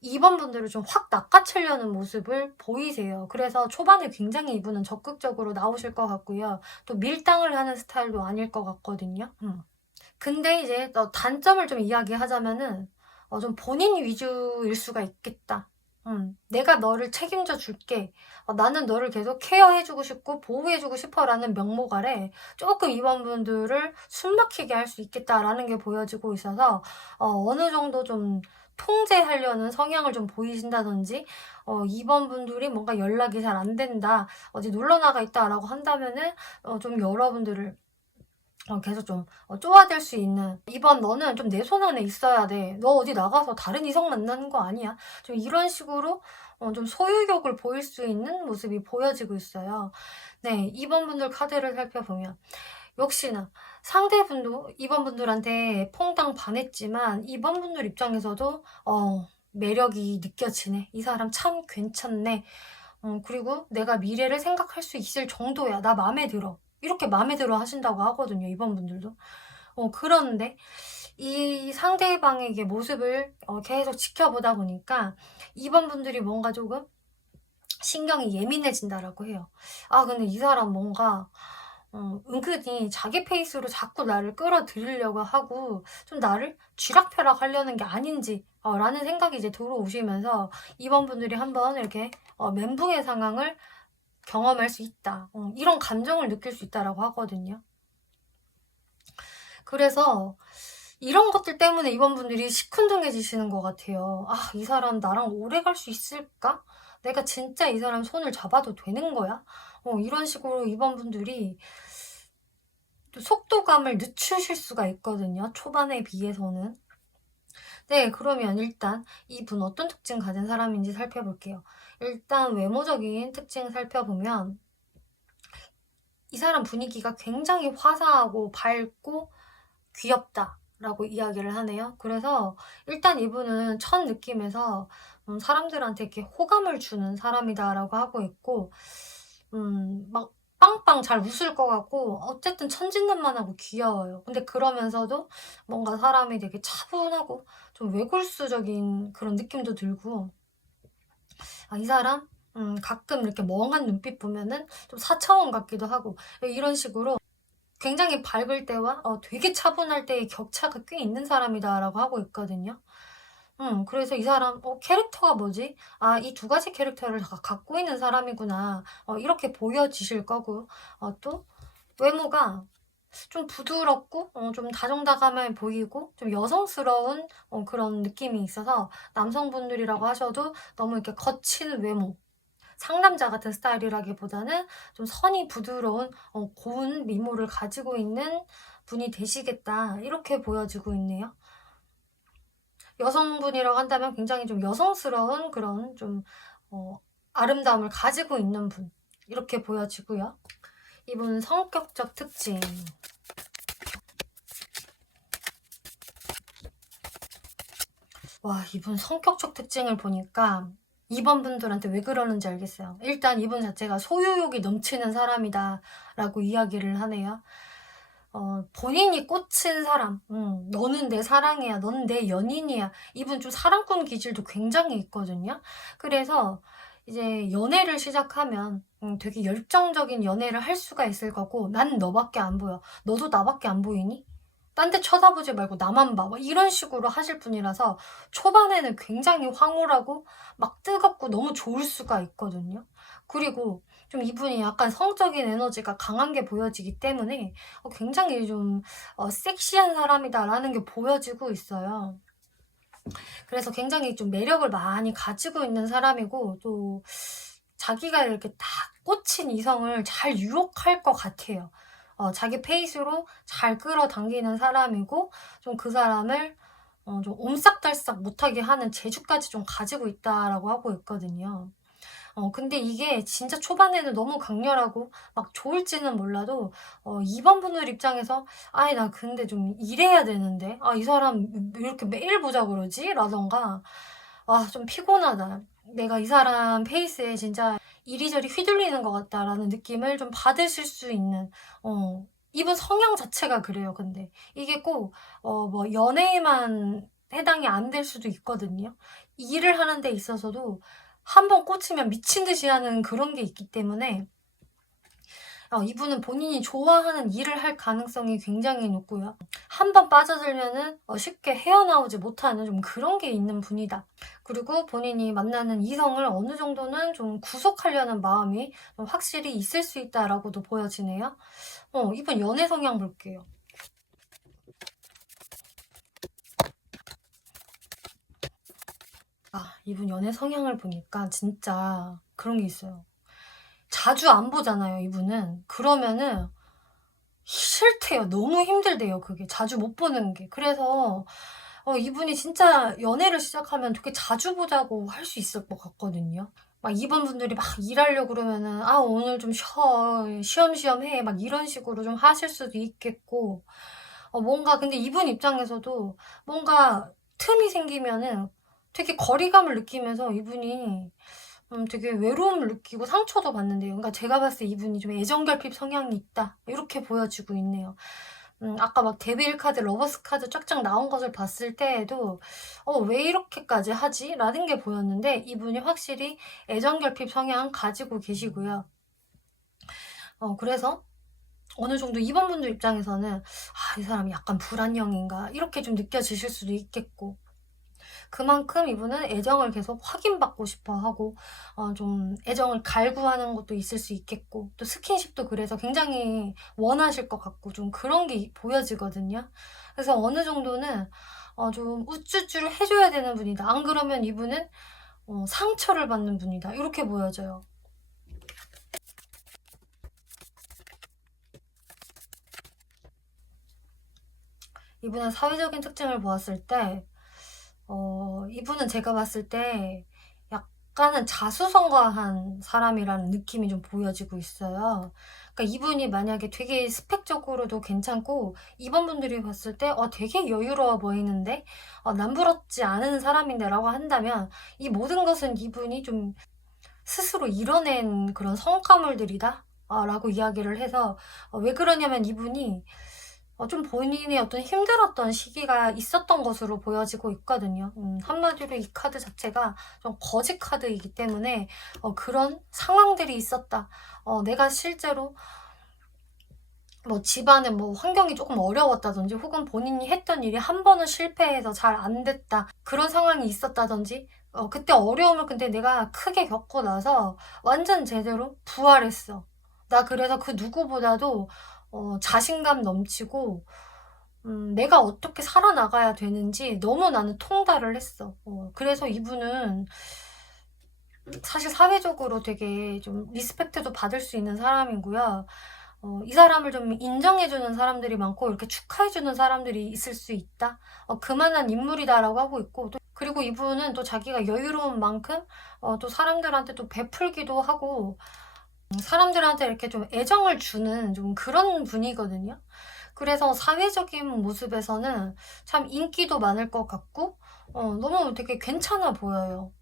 이번 분들을 좀 확 낚아채려는 모습을 보이세요. 그래서 초반에 굉장히 이분은 적극적으로 나오실 것 같고요. 또 밀당을 하는 스타일도 아닐 것 같거든요. 근데 이제 단점을 좀 이야기하자면은 좀 본인 위주일 수가 있겠다. 내가 너를 책임져 줄게. 나는 너를 계속 케어해주고 싶고 보호해주고 싶어라는 명목 아래 조금 이번 분들을 숨막히게 할 수 있겠다라는 게 보여지고 있어서 어느 정도 좀 통제하려는 성향을 좀 보이신다든지 이번 분들이 뭔가 연락이 잘 안 된다, 어디 놀러 나가 있다라고 한다면은 좀 여러분들을 계속 좀 쪼아댈 수 있는, 이번 너는 좀 내 손 안에 있어야 돼. 너 어디 나가서 다른 이성 만나는 거 아니야. 좀 이런 식으로 좀 소유욕을 보일 수 있는 모습이 보여지고 있어요. 네, 이번 분들 카드를 살펴보면 역시나 상대분도 이번 분들한테 퐁당 반했지만 이번 분들 입장에서도 매력이 느껴지네. 이 사람 참 괜찮네. 그리고 내가 미래를 생각할 수 있을 정도야. 나 마음에 들어. 이렇게 마음에 들어 하신다고 하거든요, 이번 분들도. 그런데 이 상대방에게 모습을 계속 지켜보다 보니까 이번 분들이 뭔가 조금 신경이 예민해진다라고 해요. 근데 이 사람 뭔가 은근히 자기 페이스로 자꾸 나를 끌어들이려고 하고 좀 나를 쥐락펴락 하려는 게 아닌지 라는 생각이 이제 들어오시면서 이번 분들이 한번 이렇게 멘붕의 상황을 경험할 수 있다. 이런 감정을 느낄 수 있다라고 하거든요. 그래서 이런 것들 때문에 이번 분들이 시큰둥해지시는 것 같아요. 이 사람 나랑 오래 갈 수 있을까? 내가 진짜 이 사람 손을 잡아도 되는 거야? 이런 식으로 이번 분들이 또 속도감을 늦추실 수가 있거든요. 초반에 비해서는. 네, 그러면 일단 이분 어떤 특징 가진 사람인지 살펴볼게요. 일단 외모적인 특징 살펴보면 이 사람 분위기가 굉장히 화사하고 밝고 귀엽다라고 이야기를 하네요. 그래서 일단 이분은 첫 느낌에서 사람들한테 이렇게 호감을 주는 사람이다라고 하고 있고, 막 빵빵 잘 웃을 것 같고 어쨌든 천진난만하고 귀여워요. 근데 그러면서도 뭔가 사람이 되게 차분하고 좀 외골수적인 그런 느낌도 들고, 이 사람 가끔 이렇게 멍한 눈빛 보면은 좀 사차원 같기도 하고 이런 식으로 굉장히 밝을 때와 되게 차분할 때의 격차가 꽤 있는 사람이다라고 하고 있거든요. 그래서 이 사람 캐릭터가 뭐지? 이 두 가지 캐릭터를 다 갖고 있는 사람이구나. 이렇게 보여지실 거고, 또 외모가 좀 부드럽고 좀 다정다감해 보이고 좀 여성스러운 그런 느낌이 있어서 남성분들이라고 하셔도 너무 이렇게 거친 외모, 상남자 같은 스타일이라기보다는 좀 선이 부드러운 고운 미모를 가지고 있는 분이 되시겠다, 이렇게 보여지고 있네요. 여성분이라고 한다면 굉장히 좀 여성스러운 그런 좀 아름다움을 가지고 있는 분, 이렇게 보여지고요. 이분 성격적 특징. 와, 이분 성격적 특징을 보니까 이번 분들한테 왜 그러는지 알겠어요. 일단 이분 자체가 소유욕이 넘치는 사람이다 라고 이야기를 하네요. 본인이 꽂힌 사람, 너는 내 사랑이야, 너는 내 연인이야. 이분 좀 사랑꾼 기질도 굉장히 있거든요. 그래서 이제 연애를 시작하면 되게 열정적인 연애를 할 수가 있을 거고, 난 너밖에 안 보여. 너도 나밖에 안 보이니? 딴 데 쳐다보지 말고 나만 봐. 막 이런 식으로 하실 분이라서 초반에는 굉장히 황홀하고 막 뜨겁고 너무 좋을 수가 있거든요. 그리고 좀 이분이 약간 성적인 에너지가 강한 게 보여지기 때문에 굉장히 좀 섹시한 사람이다라는 게 보여지고 있어요. 그래서 굉장히 좀 매력을 많이 가지고 있는 사람이고, 또 자기가 이렇게 딱 꽂힌 이성을 잘 유혹할 것 같아요. 자기 페이스로 잘 끌어당기는 사람이고, 좀 그 사람을 좀 옴싹달싹 못하게 하는 재주까지 좀 가지고 있다라고 하고 있거든요. 근데 이게 진짜 초반에는 너무 강렬하고 막 좋을지는 몰라도, 2번 분들 입장에서 '아이 나 근데 좀 이래야 되는데. 아 이 사람 왜 이렇게 매일 보자 그러지?' 라든가 '아 좀 피곤하다. 내가 이 사람 페이스에 진짜 이리저리 휘둘리는 것 같다.'라는 느낌을 좀 받으실 수 있는, 이분 성향 자체가 그래요 근데. 이게 꼭 뭐 연애에만 해당이 안 될 수도 있거든요. 일을 하는 데 있어서도 한 번 꽂히면 미친 듯이 하는 그런 게 있기 때문에, 이분은 본인이 좋아하는 일을 할 가능성이 굉장히 높고요. 한 번 빠져들면은 쉽게 헤어나오지 못하는 좀 그런 게 있는 분이다. 그리고 본인이 만나는 이성을 어느 정도는 좀 구속하려는 마음이 좀 확실히 있을 수 있다라고도 보여지네요. 이분 연애 성향 볼게요. 이분 연애 성향을 보니까 진짜 그런 게 있어요. 자주 안 보잖아요, 이분은. 그러면은 싫대요. 너무 힘들대요, 그게. 자주 못 보는 게. 그래서 이분이 진짜 연애를 시작하면 되게 자주 보자고 할 수 있을 것 같거든요. 막 이번 분들이 막 일하려고 그러면은 "아 오늘 좀 쉬어. 쉬엄쉬엄 해." 막 이런 식으로 좀 하실 수도 있겠고, 뭔가 근데 이분 입장에서도 뭔가 틈이 생기면은 되게 거리감을 느끼면서 이분이 되게 외로움을 느끼고 상처도 받는데요. 그러니까 제가 봤을 때 이분이 좀 애정결핍 성향이 있다, 이렇게 보여지고 있네요. 아까 막 데빌 카드, 러버스 카드 쫙쫙 나온 것을 봤을 때에도 '왜 이렇게까지 하지?' 라는 게 보였는데, 이분이 확실히 애정결핍 성향 가지고 계시고요. 그래서 어느 정도 이번 분들 입장에서는 '아 이 사람이 약간 불안형인가?' 이렇게 좀 느껴지실 수도 있겠고, 그만큼 이분은 애정을 계속 확인받고 싶어 하고, 좀 애정을 갈구하는 것도 있을 수 있겠고, 또 스킨십도 그래서 굉장히 원하실 것 같고, 좀 그런 게 보여지거든요. 그래서 어느 정도는 좀 우쭈쭈를 해 줘야 되는 분이다. 안 그러면 이분은 상처를 받는 분이다. 이렇게 보여져요. 이분의 사회적인 특징을 보았을 때, 이분은 제가 봤을 때 약간은 자수성가한 사람이라는 느낌이 좀 보여지고 있어요. 그러니까 이분이 만약에 되게 스펙적으로도 괜찮고, 이번 분들이 봤을 때 되게 여유로워 보이는데, 남부럽지 않은 사람인데라고 한다면, 이 모든 것은 이분이 좀 스스로 이뤄낸 그런 성과물들이다, 라고 이야기를 해서, 왜 그러냐면 이분이 좀 본인의 어떤 힘들었던 시기가 있었던 것으로 보여지고 있거든요. 한마디로 이 카드 자체가 좀 거지 카드이기 때문에 그런 상황들이 있었다. 내가 실제로 뭐 집안의 뭐 환경이 조금 어려웠다든지, 혹은 본인이 했던 일이 한 번은 실패해서 잘 안 됐다, 그런 상황이 있었다든지, 그때 어려움을 근데 내가 크게 겪고 나서 완전 제대로 부활했어. 나 그래서 그 누구보다도 자신감 넘치고, 내가 어떻게 살아나가야 되는지 너무 나는 통달을 했어. 그래서 이분은 사실 사회적으로 되게 좀 리스펙트도 받을 수 있는 사람이고요. 이 사람을 좀 인정해주는 사람들이 많고, 이렇게 축하해주는 사람들이 있을 수 있다. 그만한 인물이다라고 하고 있고, 또 그리고 이분은 또 자기가 여유로운 만큼 또 사람들한테 또 베풀기도 하고, 사람들한테 이렇게 좀 애정을 주는 좀 그런 분이거든요. 그래서 사회적인 모습에서는 참 인기도 많을 것 같고, 너무 되게 괜찮아 보여요.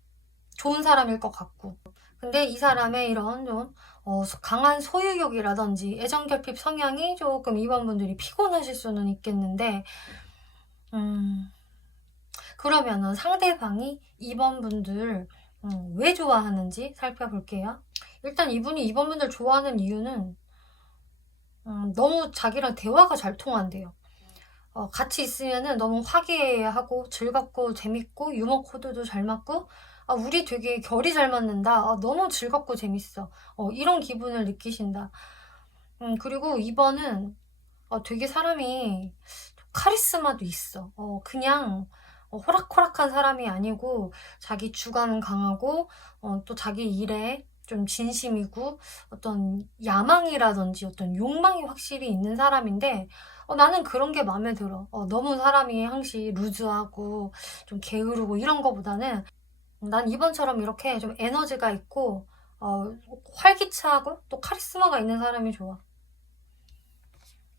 좋은 사람일 것 같고. 근데 이 사람의 이런 좀 강한 소유욕이라든지 애정결핍 성향이 조금 이번 분들이 피곤하실 수는 있겠는데, 음, 그러면은 상대방이 이번 분들 왜 좋아하는지 살펴볼게요. 일단 이분이 이번 분들 좋아하는 이유는 너무 자기랑 대화가 잘 통한대요. 같이 있으면은 너무 화기애애하고 즐겁고 재밌고 유머 코드도 잘 맞고, 우리 되게 결이 잘 맞는다. 너무 즐겁고 재밌어. 이런 기분을 느끼신다. 그리고 이번은 되게 사람이 카리스마도 있어. 그냥 호락호락한 사람이 아니고 자기 주관은 강하고 또 자기 일에 좀 진심이고 어떤 야망이라든지 어떤 욕망이 확실히 있는 사람인데 나는 그런 게 마음에 들어. 너무 사람이 항시 루즈하고 좀 게으르고 이런 거보다는 난 이번처럼 이렇게 좀 에너지가 있고 활기차고 또 카리스마가 있는 사람이 좋아.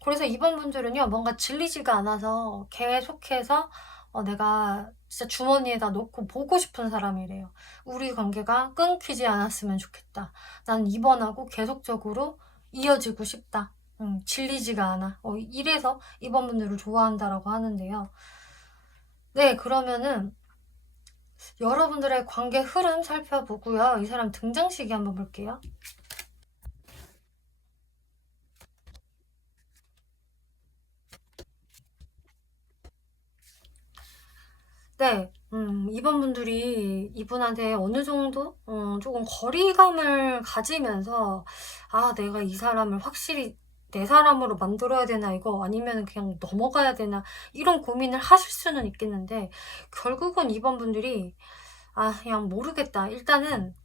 그래서 이번 분들은요, 뭔가 질리지가 않아서 계속해서 내가 진짜 주머니에다 놓고 보고 싶은 사람이래요. 우리 관계가 끊기지 않았으면 좋겠다. 난 이번하고 계속적으로 이어지고 싶다. 질리지가 않아. 이래서 이번 분들을 좋아한다라고 하는데요. 네, 그러면은 여러분들의 관계 흐름 살펴보고요. 이 사람 등장 시기 한번 볼게요. 네, 이번 분들이 이분한테 어느 정도, 조금 거리감을 가지면서, 아, 내가 이 사람을 확실히 내 사람으로 만들어야 되나, 이거 아니면 그냥 넘어가야 되나, 이런 고민을 하실 수는 있겠는데, 결국은 이번 분들이, 아, 그냥 모르겠다. 일단은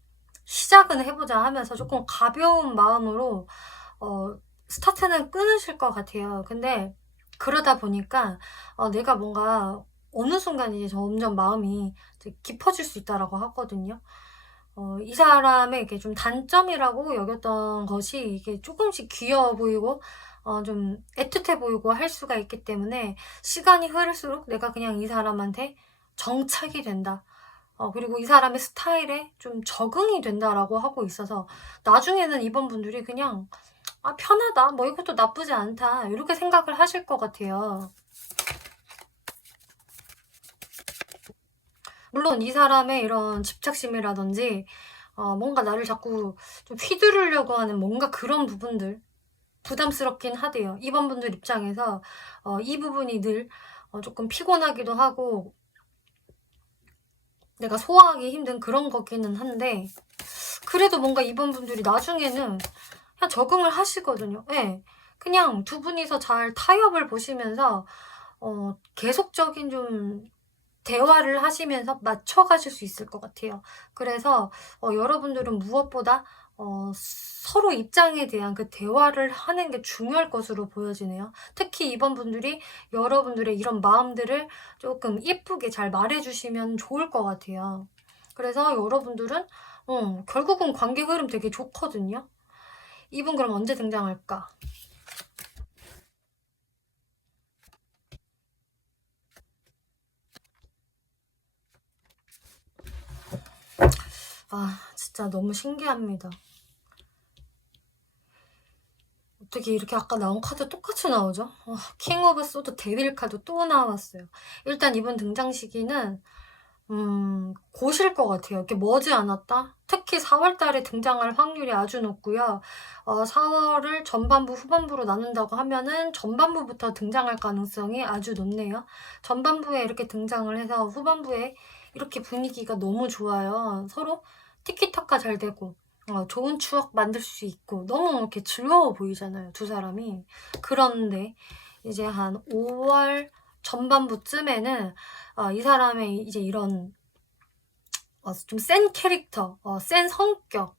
시작은 해보자 하면서 조금 가벼운 마음으로, 스타트는 끊으실 것 같아요. 근데 그러다 보니까 내가 뭔가 어느 순간 이제 점점 마음이 이제 깊어질 수 있다라고 하거든요. 이 사람의 이렇게 좀 단점이라고 여겼던 것이 이게 조금씩 귀여워 보이고 좀 애틋해 보이고 할 수가 있기 때문에 시간이 흐를수록 내가 그냥 이 사람한테 정착이 된다. 그리고 이 사람의 스타일에 좀 적응이 된다라고 하고 있어서 나중에는 이번 분들이 그냥 아, 편하다. 뭐 이것도 나쁘지 않다. 이렇게 생각을 하실 것 같아요. 물론 이 사람의 이런 집착심이라든지 뭔가 나를 자꾸 좀 휘두르려고 하는 뭔가 그런 부분들 부담스럽긴 하대요. 이번 분들 입장에서 이 부분이 늘 조금 피곤하기도 하고 내가 소화하기 힘든 그런 거기는 한데 그래도 뭔가 이번 분들이 나중에는 그냥 적응을 하시거든요. 예. 그냥 두 분이서 잘 타협을 보시면서 계속적인 좀 대화를 하시면서 맞춰가실 수 있을 것 같아요. 그래서 여러분들은 무엇보다 서로 입장에 대한 그 대화를 하는 게 중요할 것으로 보여지네요. 특히 이번 분들이 여러분들의 이런 마음들을 조금 예쁘게 잘 말해주시면 좋을 것 같아요. 그래서 여러분들은 결국은 관계 흐름 되게 좋거든요. 이분 그럼 언제 등장할까? 아, 진짜 너무 신기합니다. 어떻게 이렇게 아까 나온 카드 똑같이 나오죠? 킹 오브 소드 데빌 카드 또 나왔어요. 일단 이번 등장 시기는 곧일 것 같아요. 이렇게 머지않았다. 특히 4월 달에 등장할 확률이 아주 높고요. 4월을 전반부, 후반부로 나눈다고 하면은 전반부부터 등장할 가능성이 아주 높네요. 전반부에 이렇게 등장을 해서 후반부에 이렇게 분위기가 너무 좋아요. 서로 티키타카 잘 되고 좋은 추억 만들 수 있고 너무 이렇게 즐거워 보이잖아요, 두 사람이. 그런데 이제 한 5월 전반부쯤에는 이 사람의 이제 이런 좀 센 캐릭터, 센 성격,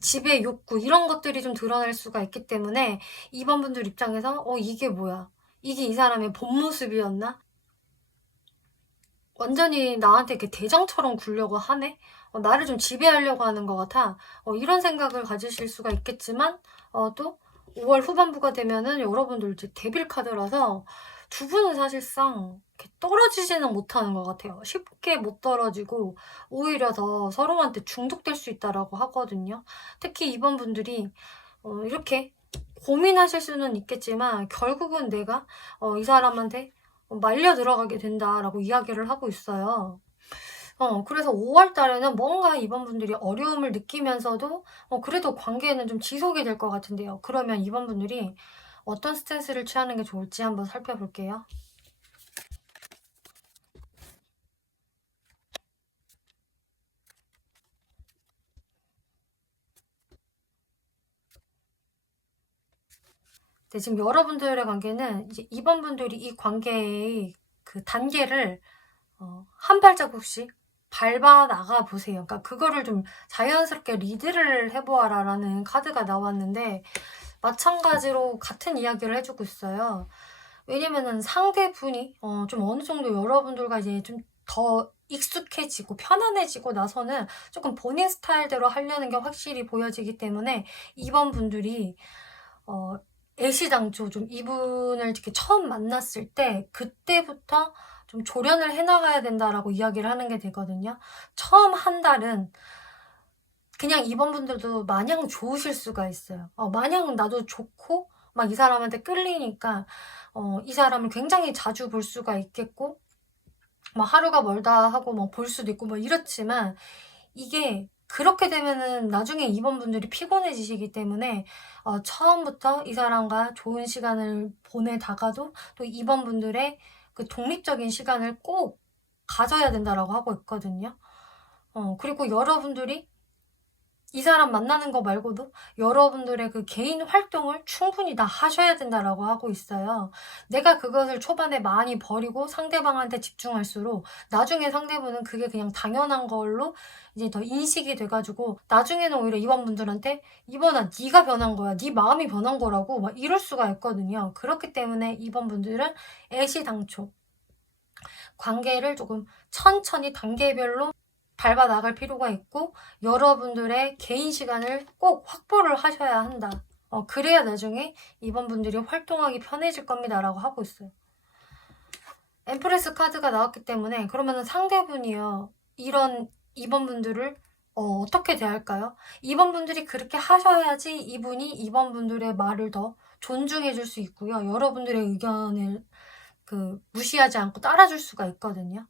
지배 욕구 이런 것들이 좀 드러날 수가 있기 때문에 이번 분들 입장에서 이게 뭐야? 이게 이 사람의 본 모습이었나? 완전히 나한테 이렇게 대장처럼 굴려고 하네? 나를 좀 지배하려고 하는 것 같아. 이런 생각을 가지실 수가 있겠지만 또 5월 후반부가 되면은 여러분들 이제 데빌 카드라서 두 분은 사실상 이렇게 떨어지지는 못하는 것 같아요. 쉽게 못 떨어지고 오히려 더 서로한테 중독될 수 있다라고 하거든요. 특히 이번 분들이 이렇게 고민하실 수는 있겠지만 결국은 내가 이 사람한테 말려 들어가게 된다라고 이야기를 하고 있어요. 그래서 5월 달에는 뭔가 이번 분들이 어려움을 느끼면서도 그래도 관계는 좀 지속이 될 것 같은데요. 그러면 이번 분들이 어떤 스탠스를 취하는 게 좋을지 한번 살펴볼게요. 네, 지금 여러분들의 관계는 이제 이번 분들이 이 관계의 그 단계를 한 발자국씩 밟아 나가 보세요. 그러니까 그거를 좀 자연스럽게 리드를 해보아라 라는 카드가 나왔는데, 마찬가지로 같은 이야기를 해주고 있어요. 왜냐면은 상대분이 좀 어느 정도 여러분들과 이제 좀 더 익숙해지고 편안해지고 나서는 조금 본인 스타일대로 하려는 게 확실히 보여지기 때문에, 이번 분들이 애시당초 좀 이분을 이렇게 처음 만났을 때 그때부터 좀 조련을 해나가야 된다라고 이야기를 하는 게 되거든요. 처음 한 달은 그냥 이번 분들도 마냥 좋으실 수가 있어요. 마냥 나도 좋고 막 이 사람한테 끌리니까 이 사람을 굉장히 자주 볼 수가 있겠고, 막 하루가 멀다 하고 뭐 볼 수도 있고 뭐 이렇지만, 이게 그렇게 되면은 나중에 이번 분들이 피곤해지시기 때문에 처음부터 이 사람과 좋은 시간을 보내다가도 또 이번 분들의 그 독립적인 시간을 꼭 가져야 된다라고 하고 있거든요. 그리고 여러분들이 이 사람 만나는 거 말고도 여러분들의 그 개인 활동을 충분히 다 하셔야 된다라고 하고 있어요. 내가 그것을 초반에 많이 버리고 상대방한테 집중할수록 나중에 상대분은 그게 그냥 당연한 걸로 이제 더 인식이 돼가지고, 나중에는 오히려 이번 분들한테 이번아 네가 변한 거야, 네 마음이 변한 거라고 막 이럴 수가 있거든요. 그렇기 때문에 이번 분들은 애시당초 관계를 조금 천천히 단계별로 밟아 나갈 필요가 있고, 여러분들의 개인 시간을 꼭 확보를 하셔야 한다. 그래야 나중에 이번 분들이 활동하기 편해질 겁니다 라고 하고 있어요. 엠프레스 카드가 나왔기 때문에, 그러면 상대분이요, 이번 분들을 어떻게 대할까요? 이번 분들이 그렇게 하셔야지 이분이 이번 분들의 말을 더 존중해 줄 수 있고요, 여러분들의 의견을 무시하지 않고 따라줄 수가 있거든요.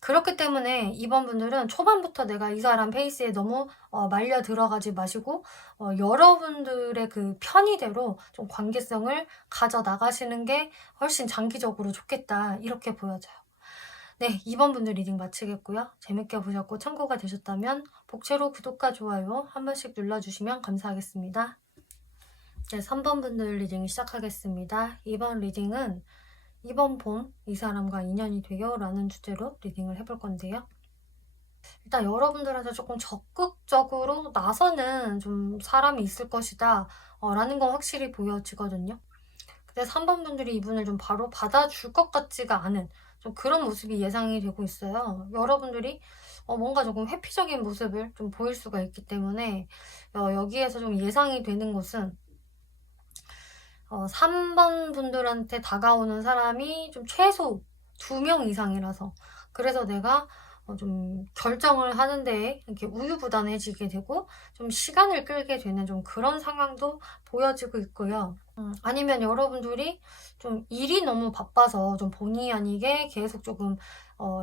그렇기 때문에 이번 분들은 초반부터 내가 이 사람 페이스에 너무 말려 들어가지 마시고, 여러분들의 그 편의대로 좀 관계성을 가져 나가시는 게 훨씬 장기적으로 좋겠다, 이렇게 보여져요. 네, 이번 분들 리딩 마치겠고요. 재밌게 보셨고 참고가 되셨다면 복채로 구독과 좋아요 한 번씩 눌러주시면 감사하겠습니다. 네, 3번 분들 리딩 시작하겠습니다. 이번 리딩은 이번 봄 이 사람과 인연이 돼요 라는 주제로 리딩을 해볼 건데요. 일단 여러분들한테 조금 적극적으로 나서는 좀 사람이 있을 것이다 라는 건 확실히 보여지거든요. 근데 3번 분들이 이분을 좀 바로 받아줄 것 같지가 않은 좀 그런 모습이 예상이 되고 있어요. 여러분들이 뭔가 조금 회피적인 모습을 좀 보일 수가 있기 때문에, 여기에서 좀 예상이 되는 것은 3번 분들한테 다가오는 사람이 좀 최소 2명 이상이라서, 그래서 내가 좀 결정을 하는데 이렇게 우유부단해지게 되고 좀 시간을 끌게 되는 좀 그런 상황도 보여지고 있고요. 아니면 여러분들이 좀 일이 너무 바빠서 좀 본의 아니게 계속 조금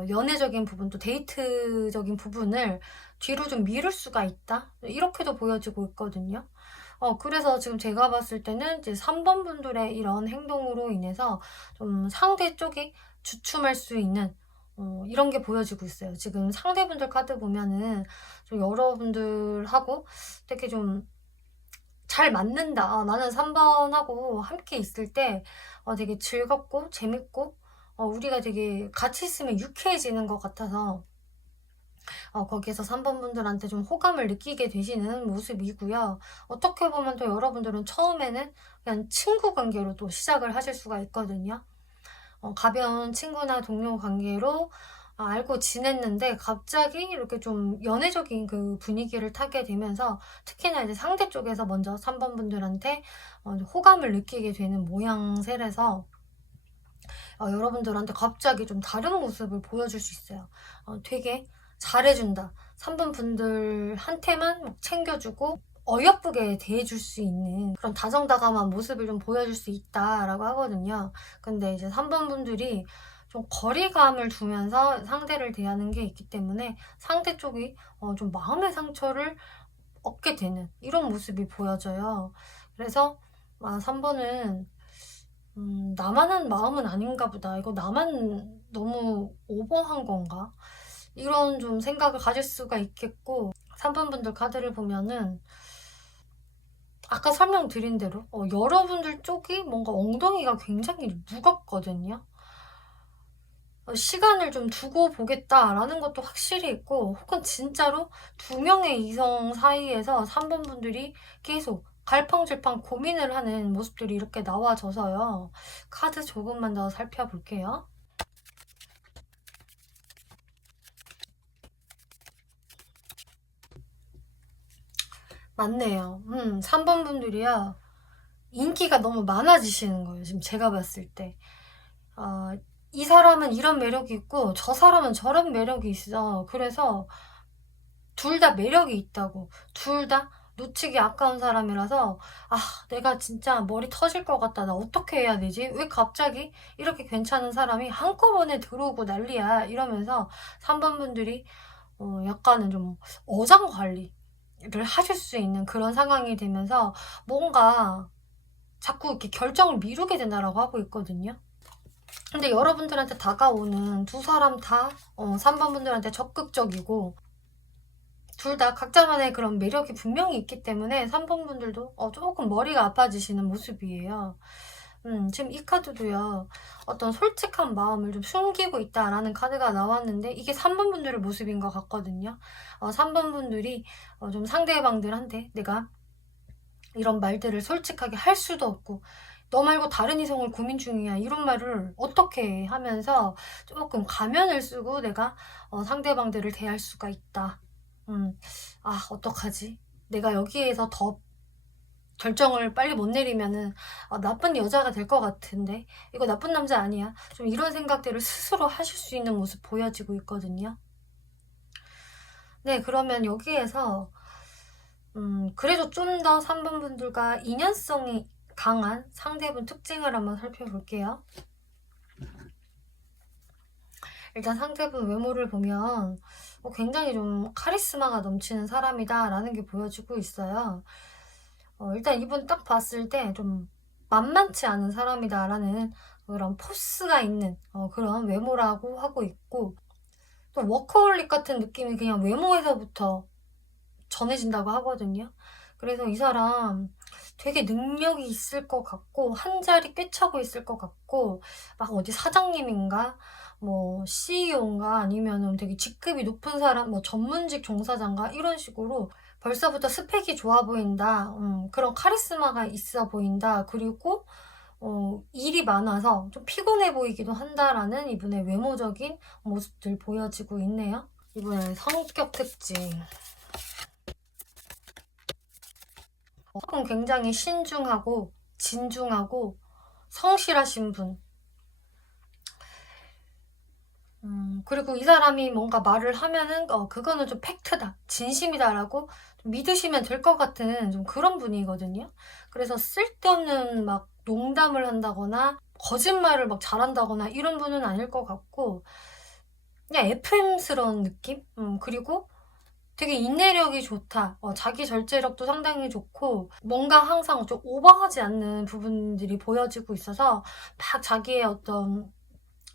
연애적인 부분, 또 데이트적인 부분을 뒤로 좀 미룰 수가 있다, 이렇게도 보여지고 있거든요. 그래서 지금 제가 봤을 때는 이제 3번 분들의 이런 행동으로 인해서 좀 상대 쪽이 주춤할 수 있는 이런 게 보여지고 있어요. 지금 상대분들 카드 보면은 좀 여러분들하고 되게 좀 잘 맞는다, 나는 3번하고 함께 있을 때 되게 즐겁고 재밌고 우리가 되게 같이 있으면 유쾌해지는 것 같아서 거기에서 3번 분들한테 좀 호감을 느끼게 되시는 모습이고요. 어떻게 보면 또 여러분들은 처음에는 그냥 친구 관계로 또 시작을 하실 수가 있거든요. 가벼운 친구나 동료 관계로 알고 지냈는데 갑자기 이렇게 좀 연애적인 그 분위기를 타게 되면서, 특히나 이제 상대 쪽에서 먼저 3번 분들한테 호감을 느끼게 되는 모양새라서 여러분들한테 갑자기 좀 다른 모습을 보여줄 수 있어요. 되게 잘해준다, 3번 분들한테만 막 챙겨주고 어여쁘게 대해줄 수 있는 그런 다정다감한 모습을 좀 보여줄 수 있다라고 하거든요. 근데 이제 3번 분들이 좀 거리감을 두면서 상대를 대하는 게 있기 때문에 상대 쪽이 좀 마음의 상처를 얻게 되는 이런 모습이 보여져요. 그래서 3번은 나만 한 마음은 아닌가 보다, 이거 나만 너무 오버한 건가, 이런 좀 생각을 가질 수가 있겠고, 3번 분들 카드를 보면은 아까 설명드린 대로 여러분들 쪽이 뭔가 엉덩이가 굉장히 무겁거든요. 시간을 좀 두고 보겠다라는 것도 확실히 있고, 혹은 진짜로 두 명의 이성 사이에서 3번 분들이 계속 갈팡질팡 고민을 하는 모습들이 이렇게 나와져서요. 카드 조금만 더 살펴볼게요. 맞네요. 3번 분들이요. 인기가 너무 많아지시는 거예요. 지금 제가 봤을 때. 어, 이 사람은 이런 매력이 있고 저 사람은 저런 매력이 있어. 그래서 둘 다 매력이 있다고. 둘 다 놓치기 아까운 사람이라서 아, 내가 진짜 머리 터질 것 같다. 나 어떻게 해야 되지? 왜 갑자기 이렇게 괜찮은 사람이 한꺼번에 들어오고 난리야. 이러면서 3번 분들이 약간은 좀 어장 관리를 하실 수 있는 그런 상황이 되면서 뭔가 자꾸 이렇게 결정을 미루게 된다라고 하고 있거든요. 근데 여러분들한테 다가오는 두 사람 다 3번 분들한테 적극적이고 둘 다 각자만의 그런 매력이 분명히 있기 때문에 3번 분들도 조금 머리가 아파지시는 모습이에요. 지금 이 카드도요. 어떤 솔직한 마음을 좀 숨기고 있다라는 카드가 나왔는데 이게 3번 분들의 모습인 것 같거든요. 3번 분들이 좀 상대방들한테 내가 이런 말들을 솔직하게 할 수도 없고 너 말고 다른 이성을 고민 중이야 이런 말을 어떻게 하면서 조금 가면을 쓰고 내가 상대방들을 대할 수가 있다. 어떡하지? 내가 여기에서 더 결정을 빨리 못 내리면은 나쁜 여자가 될 것 같은데 이거 나쁜 남자 아니야. 좀 이런 생각들을 스스로 하실 수 있는 모습 보여지고 있거든요. 네, 그러면 여기에서 그래도 좀 더 3번 분들과 인연성이 강한 상대분 특징을 한번 살펴볼게요. 일단 상대분 외모를 보면 굉장히 좀 카리스마가 넘치는 사람이다라는 게 보여지고 있어요. 일단 이분 딱 봤을 때 좀 만만치 않은 사람이다라는 그런 포스가 있는 그런 외모라고 하고 있고, 또 워커홀릭 같은 느낌이 그냥 외모에서부터 전해진다고 하거든요. 그래서 이 사람 되게 능력이 있을 것 같고 한 자리 꿰차고 있을 것 같고 막 어디 사장님인가 뭐 CEO인가 아니면은 되게 직급이 높은 사람 뭐 전문직 종사자인가 이런 식으로 벌써부터 스펙이 좋아 보인다. 그런 카리스마가 있어 보인다. 그리고 일이 많아서 좀 피곤해 보이기도 한다라는 이분의 외모적인 모습들 보여지고 있네요. 이분의 성격 특징. 굉장히 신중하고 진중하고 성실하신 분. 그리고 이 사람이 뭔가 말을 하면은 그거는 좀 팩트다, 진심이다라고 좀 믿으시면 될 것 같은 좀 그런 분이거든요. 그래서 쓸데없는 막 농담을 한다거나 거짓말을 막 잘한다거나 이런 분은 아닐 것 같고 그냥 FM스러운 느낌? 그리고 되게 인내력이 좋다. 자기 절제력도 상당히 좋고 뭔가 항상 좀 오버하지 않는 부분들이 보여지고 있어서 막 자기의 어떤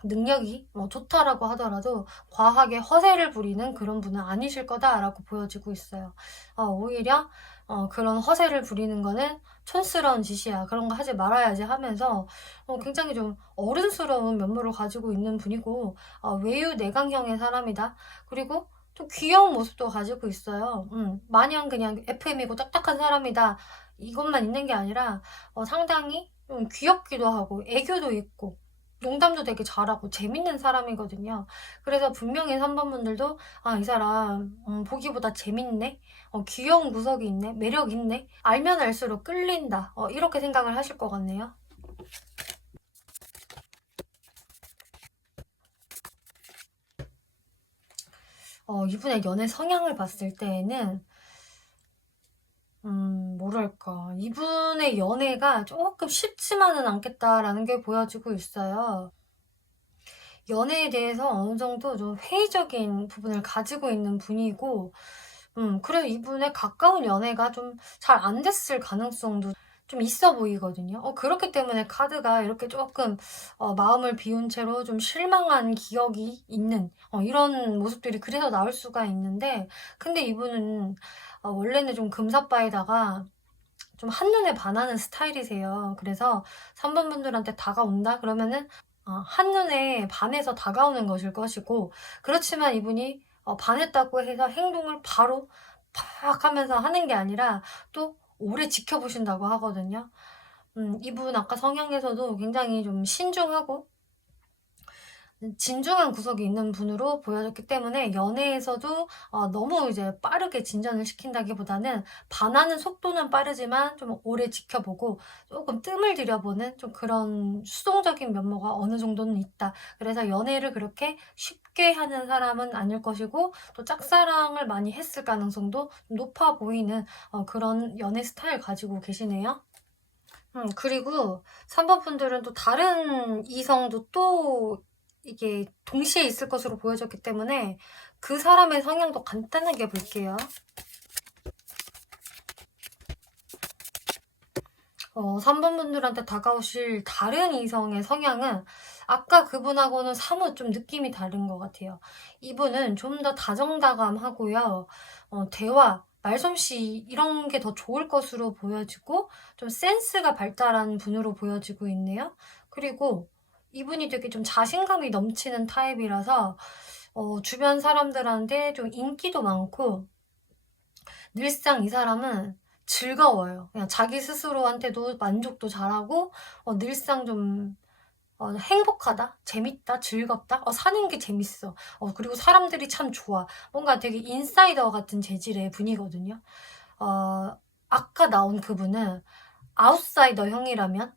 능력이 좋다라고 하더라도 과하게 허세를 부리는 그런 분은 아니실 거다라고 보여지고 있어요. 오히려 그런 허세를 부리는 거는 촌스러운 짓이야. 그런 거 하지 말아야지 하면서 굉장히 좀 어른스러운 면모를 가지고 있는 분이고 외유 내강형의 사람이다. 그리고 또 귀여운 모습도 가지고 있어요. 마냥 그냥 FM이고 딱딱한 사람이다. 이것만 있는 게 아니라 상당히 좀 귀엽기도 하고 애교도 있고 농담도 되게 잘하고 재밌는 사람이거든요. 그래서 분명히 3번 분들도 이 사람 보기보다 재밌네? 귀여운 구석이 있네? 매력 있네? 알면 알수록 끌린다. 이렇게 생각을 하실 것 같네요. 이분의 연애 성향을 봤을 때에는 뭐랄까 이분의 연애가 조금 쉽지만은 않겠다라는 게 보여지고 있어요. 연애에 대해서 어느 정도 좀 회의적인 부분을 가지고 있는 분이고, 그래서 이분의 가까운 연애가 좀 잘 안 됐을 가능성도 좀 있어 보이거든요. 그렇기 때문에 카드가 이렇게 조금 마음을 비운 채로 좀 실망한 기억이 있는 이런 모습들이 그래서 나올 수가 있는데, 근데 이분은 원래는 좀 금사빠에다가 좀 한눈에 반하는 스타일이세요. 그래서 3번 분들한테 다가온다? 그러면은 한눈에 반해서 다가오는 것일 것이고, 그렇지만 이분이 반했다고 해서 행동을 바로 팍 하면서 하는 게 아니라 또 오래 지켜보신다고 하거든요. 이분 아까 성향에서도 굉장히 좀 신중하고 진중한 구석이 있는 분으로 보여졌기 때문에 연애에서도 너무 이제 빠르게 진전을 시킨다기보다는 반하는 속도는 빠르지만 좀 오래 지켜보고 조금 뜸을 들여보는 좀 그런 수동적인 면모가 어느 정도는 있다. 그래서 연애를 그렇게 쉽게 하는 사람은 아닐 것이고 또 짝사랑을 많이 했을 가능성도 높아 보이는 그런 연애 스타일 가지고 계시네요. 그리고 3번 분들은 또 다른 이성도 또 이게 동시에 있을 것으로 보여졌기 때문에 그 사람의 성향도 간단하게 볼게요. 3번 분들한테 다가오실 다른 이성의 성향은 아까 그분하고는 사뭇 좀 느낌이 다른 것 같아요. 이분은 좀 더 다정다감하고요. 대화, 말솜씨 이런 게 더 좋을 것으로 보여지고 좀 센스가 발달한 분으로 보여지고 있네요. 그리고 이분이 되게 좀 자신감이 넘치는 타입이라서 주변 사람들한테 좀 인기도 많고 늘상 이 사람은 즐거워요. 그냥 자기 스스로한테도 만족도 잘하고 늘상 좀 행복하다, 재밌다, 즐겁다, 사는 게 재밌어. 그리고 사람들이 참 좋아. 뭔가 되게 인사이더 같은 재질의 분이거든요. 아까 나온 그분은 아웃사이더 형이라면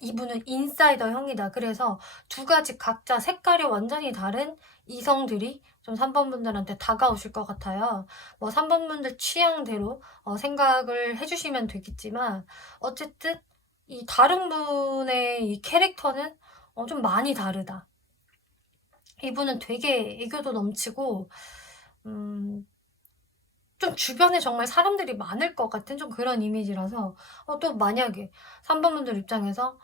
이분은 인사이더 형이다. 그래서 두 가지 각자 색깔이 완전히 다른 이성들이 좀 3번 분들한테 다가오실 것 같아요. 3번 분들 취향대로 생각을 해주시면 되겠지만 어쨌든 이 다른 분의 이 캐릭터는 좀 많이 다르다. 이분은 되게 애교도 넘치고 좀 주변에 정말 사람들이 많을 것 같은 좀 그런 이미지라서 또 만약에 3번 분들 입장에서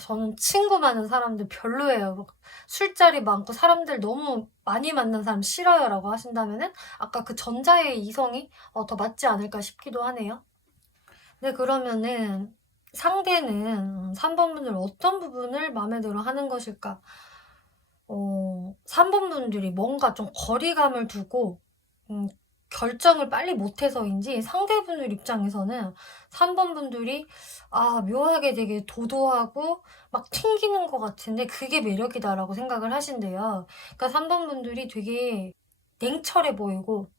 저는 친구 많은 사람들 별로예요. 막 술자리 많고 사람들 너무 많이 만난 사람 싫어요 라고 하신다면은 아까 그 전자의 이성이 더 맞지 않을까 싶기도 하네요. 네, 그러면은 상대는 3번 분들 어떤 부분을 마음에 들어 하는 것일까? 3번 분들이 뭔가 좀 거리감을 두고 음 결정을 빨리 못해서인지 상대분들 입장에서는 3번 분들이 묘하게 되게 도도하고 막 튕기는 것 같은데 그게 매력이다라고 생각을 하신대요. 그러니까 3번 분들이 되게 냉철해 보이고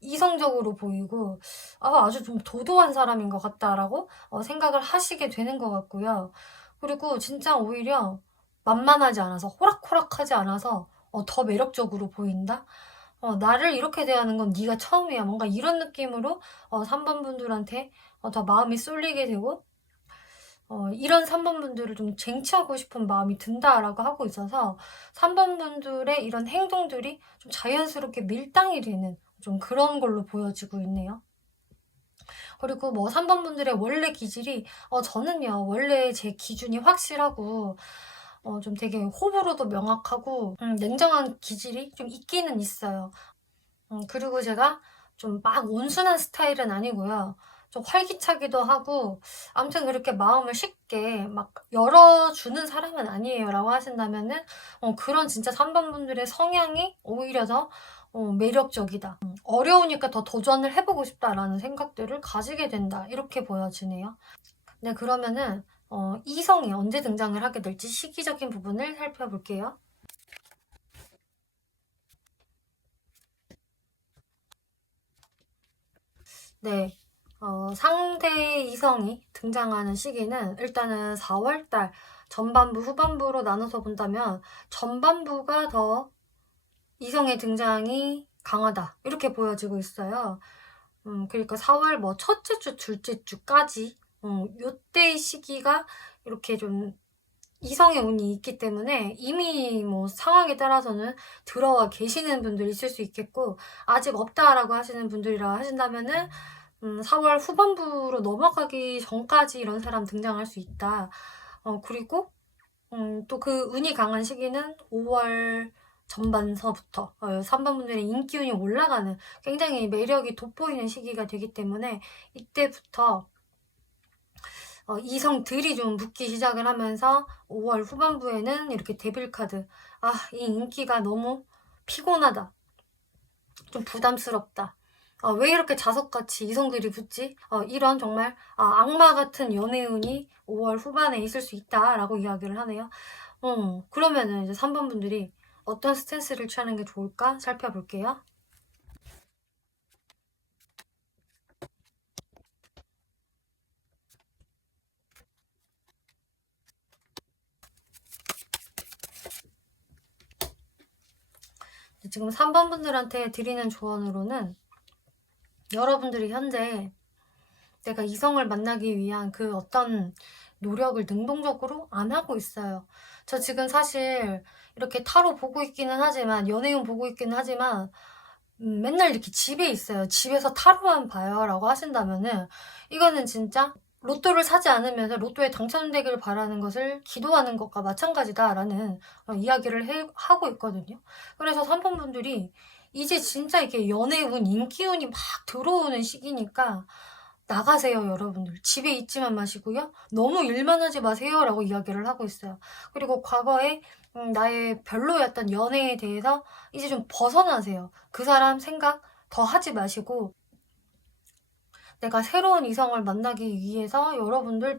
이성적으로 보이고 아주 좀 도도한 사람인 것 같다라고 생각을 하시게 되는 것 같고요. 그리고 진짜 오히려 만만하지 않아서 호락호락하지 않아서 더 매력적으로 보인다? 나를 이렇게 대하는 건 네가 처음이야. 뭔가 이런 느낌으로 3번 분들한테 더 마음이 쏠리게 되고 이런 3번 분들을 좀 쟁취하고 싶은 마음이 든다라고 하고 있어서 3번 분들의 이런 행동들이 좀 자연스럽게 밀당이 되는 좀 그런 걸로 보여지고 있네요. 그리고 3번 분들의 원래 기질이 저는요 원래 제 기준이 확실하고 좀 되게 호불호도 명확하고 냉정한 기질이 좀 있기는 있어요. 그리고 제가 좀 막 온순한 스타일은 아니고요. 좀 활기차기도 하고 아무튼 그렇게 마음을 쉽게 막 열어주는 사람은 아니에요라고 하신다면은 그런 진짜 3번 분들의 성향이 오히려 더 매력적이다. 어려우니까 더 도전을 해보고 싶다라는 생각들을 가지게 된다. 이렇게 보여지네요. 네, 그러면은 이성이 언제 등장을 하게 될지 시기적인 부분을 살펴볼게요. 네. 상대 이성이 등장하는 시기는 일단은 4월달 전반부, 후반부로 나눠서 본다면 전반부가 더 이성의 등장이 강하다. 이렇게 보여지고 있어요. 그러니까 4월 첫째 주, 둘째 주까지 요때의 시기가 이렇게 좀 이성의 운이 있기 때문에 이미 상황에 따라서는 들어와 계시는 분들이 있을 수 있겠고 아직 없다라고 하시는 분들이라 하신다면은 4월 후반부로 넘어가기 전까지 이런 사람 등장할 수 있다. 그리고 또 그 운이 강한 시기는 5월 전반서부터 3번 분들의 인기운이 올라가는 굉장히 매력이 돋보이는 시기가 되기 때문에 이때부터 이성들이 좀 붙기 시작을 하면서 5월 후반부에는 이렇게 데빌카드, 이 인기가 너무 피곤하다, 좀 부담스럽다, 왜 이렇게 자석같이 이성들이 붙지? 이런 정말 악마 같은 연애운이 5월 후반에 있을 수 있다라고 이야기를 하네요. 그러면은 이제 3번 분들이 어떤 스탠스를 취하는 게 좋을까 살펴볼게요. 지금 3번 분들한테 드리는 조언으로는 여러분들이 현재 내가 이성을 만나기 위한 그 어떤 노력을 능동적으로 안 하고 있어요. 저 지금 사실 이렇게 타로 보고 있기는 하지만, 연애운 보고 있기는 하지만, 맨날 이렇게 집에 있어요. 집에서 타로만 봐요 라고 하신다면은 이거는 진짜 로또를 사지 않으면서 로또에 당첨되길 바라는 것을 기도하는 것과 마찬가지다라는 이야기를 하고 있거든요. 그래서 3번 분들이 이제 진짜 이게 연애운, 인기운이 막 들어오는 시기니까 나가세요, 여러분들. 집에 있지만 마시고요. 너무 일만 하지 마세요 라고 이야기를 하고 있어요. 그리고 과거에 나의 별로였던 연애에 대해서 이제 좀 벗어나세요. 그 사람 생각 더 하지 마시고 내가 새로운 이성을 만나기 위해서 여러분들을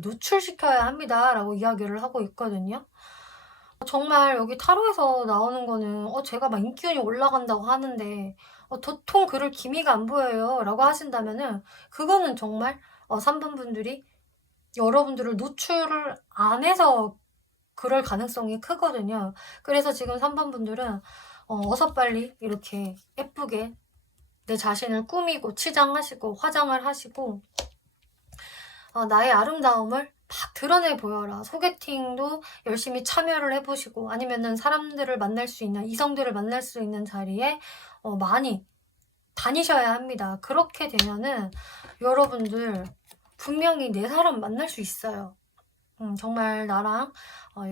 노출시켜야 합니다 라고 이야기를 하고 있거든요. 정말 여기 타로에서 나오는 거는 제가 막 인기운이 올라간다고 하는데 도통 그럴 기미가 안 보여요 라고 하신다면은 그거는 정말 3번 분들이 여러분들을 노출을 안 해서 그럴 가능성이 크거든요. 그래서 지금 3번 분들은 어서 빨리 이렇게 예쁘게 내 자신을 꾸미고 치장하시고 화장을 하시고 나의 아름다움을 막 드러내 보여라. 소개팅도 열심히 참여를 해보시고 아니면은 사람들을 만날 수 있는, 이성들을 만날 수 있는 자리에 많이 다니셔야 합니다. 그렇게 되면은 여러분들 분명히 내 사람 만날 수 있어요. 정말 나랑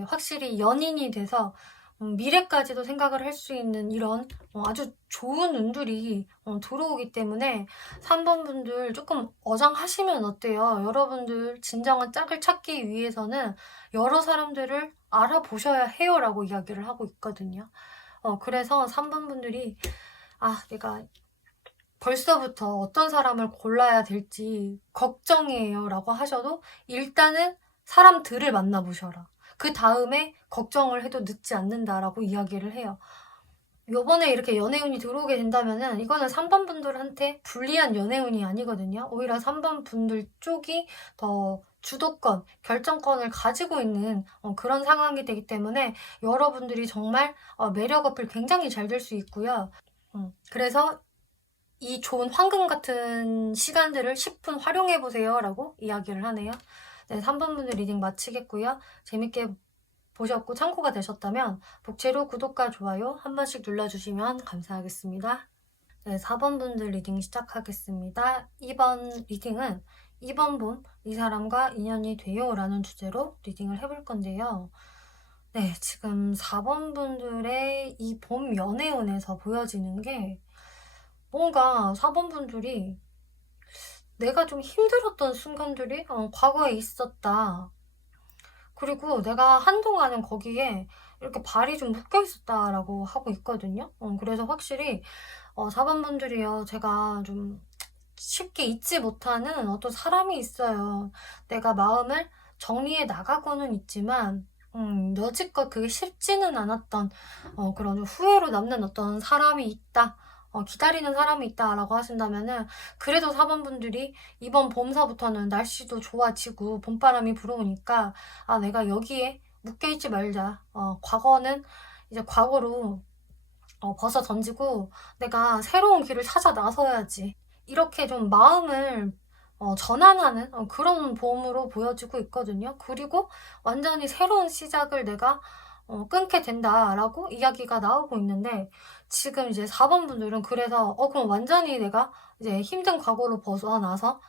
확실히 연인이 돼서 미래까지도 생각을 할 수 있는 이런 아주 좋은 운들이 들어오기 때문에 3번 분들 조금 어장하시면 어때요? 여러분들 진정한 짝을 찾기 위해서는 여러 사람들을 알아보셔야 해요 라고 이야기를 하고 있거든요. 그래서 3번 분들이 내가 벌써부터 어떤 사람을 골라야 될지 걱정이에요 라고 하셔도 일단은 사람들을 만나보셔라. 그 다음에 걱정을 해도 늦지 않는다라고 이야기를 해요. 요번에 이렇게 연애운이 들어오게 된다면은 이거는 3번 분들한테 불리한 연애운이 아니거든요. 오히려 3번 분들 쪽이 더 주도권, 결정권을 가지고 있는 그런 상황이 되기 때문에 여러분들이 정말 매력 어필 굉장히 잘 될 수 있고요. 그래서 이 좋은 황금 같은 시간들을 10분 활용해보세요 라고 이야기를 하네요. 네, 3번 분들 리딩 마치겠고요. 재밌게 보셨고 참고가 되셨다면 복채로 구독과 좋아요 한 번씩 눌러주시면 감사하겠습니다. 네, 4번 분들 리딩 시작하겠습니다. 이번 리딩은 이번 봄 이 사람과 인연이 돼요 라는 주제로 리딩을 해볼 건데요. 네, 지금 4번 분들의 이 봄 연애운에서 보여지는 게 뭔가 4번 분들이 내가 좀 힘들었던 순간들이 과거에 있었다. 그리고 내가 한동안은 거기에 이렇게 발이 좀 묶여 있었다라고 하고 있거든요. 그래서 확실히 4번 분들이요. 제가 좀 쉽게 잊지 못하는 어떤 사람이 있어요. 내가 마음을 정리해 나가고는 있지만 여지껏 그게 쉽지는 않았던 그런 후회로 남는 어떤 사람이 있다. 기다리는 사람이 있다라고 하신다면은 그래도 4번 분들이 이번 봄서부터는 날씨도 좋아지고 봄바람이 불어오니까 내가 여기에 묶여있지 말자. 과거는 이제 과거로 벗어 던지고 내가 새로운 길을 찾아 나서야지. 이렇게 좀 마음을 전환하는 그런 봄으로 보여지고 있거든요. 그리고 완전히 새로운 시작을 내가 끊게 된다라고 이야기가 나오고 있는데 지금 이제 4번 분들은 그래서 그럼 완전히 내가 이제 힘든 과거로 벗어나서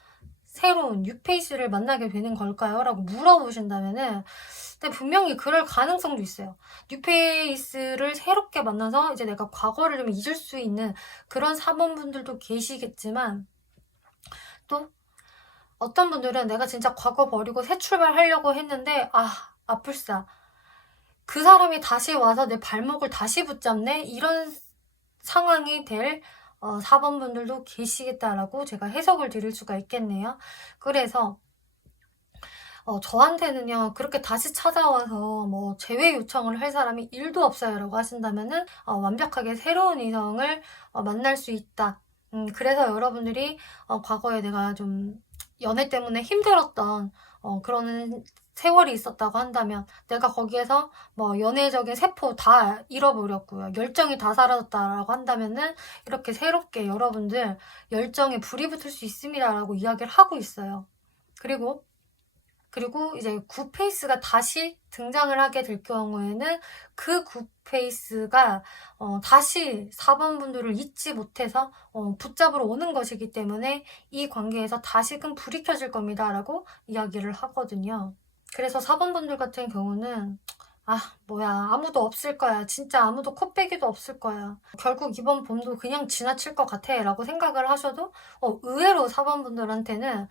새로운 뉴페이스를 만나게 되는 걸까요? 라고 물어보신다면은 근데 분명히 그럴 가능성도 있어요. 뉴페이스를 새롭게 만나서 이제 내가 과거를 좀 잊을 수 있는 그런 4번 분들도 계시겠지만 또 어떤 분들은 내가 진짜 과거 버리고 새 출발하려고 했는데 아플싸. 그 사람이 다시 와서 내 발목을 다시 붙잡네? 이런 상황이 될 4번 분들도 계시겠다라고 제가 해석을 드릴 수가 있겠네요. 그래서 저한테는요, 그렇게 다시 찾아와서 뭐 재회 요청을 할 사람이 1도 없어요라고 하신다면은 완벽하게 새로운 이성을 만날 수 있다. 그래서 여러분들이 과거에 내가 좀 연애 때문에 힘들었던 그런 세월이 있었다고 한다면, 내가 거기에서 뭐 연애적인 세포 다 잃어버렸고요, 열정이 다 사라졌다라고 한다면은 이렇게 새롭게 여러분들 열정에 불이 붙을 수 있습니다라고 이야기를 하고 있어요. 그리고 이제 굿페이스가 다시 등장을 하게 될 경우에는 그 굿페이스가 다시 4번 분들을 잊지 못해서 붙잡으러 오는 것이기 때문에 이 관계에서 다시금 불이 켜질 겁니다 라고 이야기를 하거든요. 그래서 4번 분들 같은 경우는 뭐야, 아무도 없을 거야, 진짜 아무도 코빼기도 없을 거야, 결국 이번 봄도 그냥 지나칠 것 같아 라고 생각을 하셔도 의외로 4번 분들한테는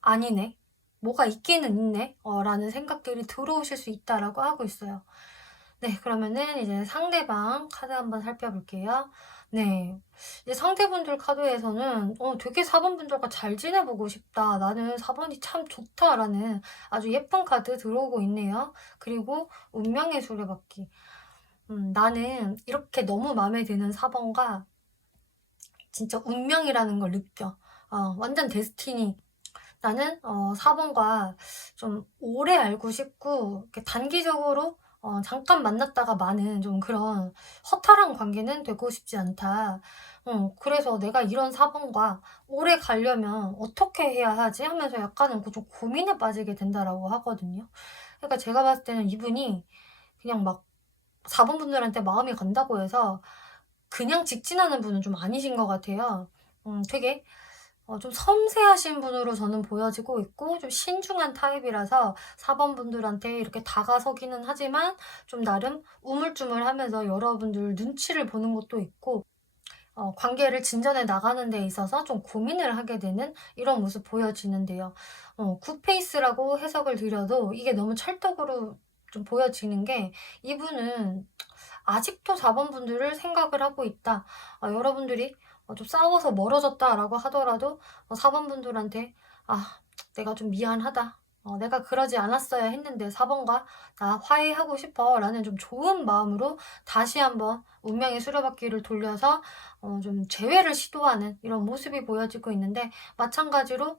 아니네, 뭐가 있기는 있네 라는 생각들이 들어오실 수 있다라고 하고 있어요. 네, 그러면은 이제 상대방 카드 한번 살펴볼게요. 네, 이제 상대분들 카드에서는 되게 4번 분들과 잘 지내보고 싶다, 나는 4번이 참 좋다라는 아주 예쁜 카드 들어오고 있네요. 그리고 운명의 수레바퀴. 나는 이렇게 너무 마음에 드는 4번과 진짜 운명이라는 걸 느껴. 완전 데스티니. 나는 4번과 좀 오래 알고 싶고, 이렇게 단기적으로 잠깐 만났다가 마는 좀 그런 허탈한 관계는 되고 싶지 않다. 그래서 내가 이런 4번과 오래 가려면 어떻게 해야 하지? 하면서 약간은 좀 고민에 빠지게 된다라고 하거든요. 그러니까 제가 봤을 때는 이분이 그냥 막 4번 분들한테 마음이 간다고 해서 그냥 직진하는 분은 좀 아니신 것 같아요. 되게 좀 섬세하신 분으로 저는 보여지고 있고, 좀 신중한 타입이라서 4번 분들한테 이렇게 다가서기는 하지만 좀 나름 우물쭈물하면서 여러분들 눈치를 보는 것도 있고, 관계를 진전해 나가는 데 있어서 좀 고민을 하게 되는 이런 모습 보여지는데요. 굿페이스라고 해석을 드려도 이게 너무 찰떡으로 좀 보여지는 게, 이분은 아직도 4번 분들을 생각을 하고 있다. 여러분들이 좀 싸워서 멀어졌다라고 하더라도 4번 분들한테 내가 좀 미안하다, 내가 그러지 않았어야 했는데 4번과 나 화해하고 싶어 라는 좀 좋은 마음으로 다시 한번 운명의 수레바퀴를 돌려서 좀 재회를 시도하는 이런 모습이 보여지고 있는데, 마찬가지로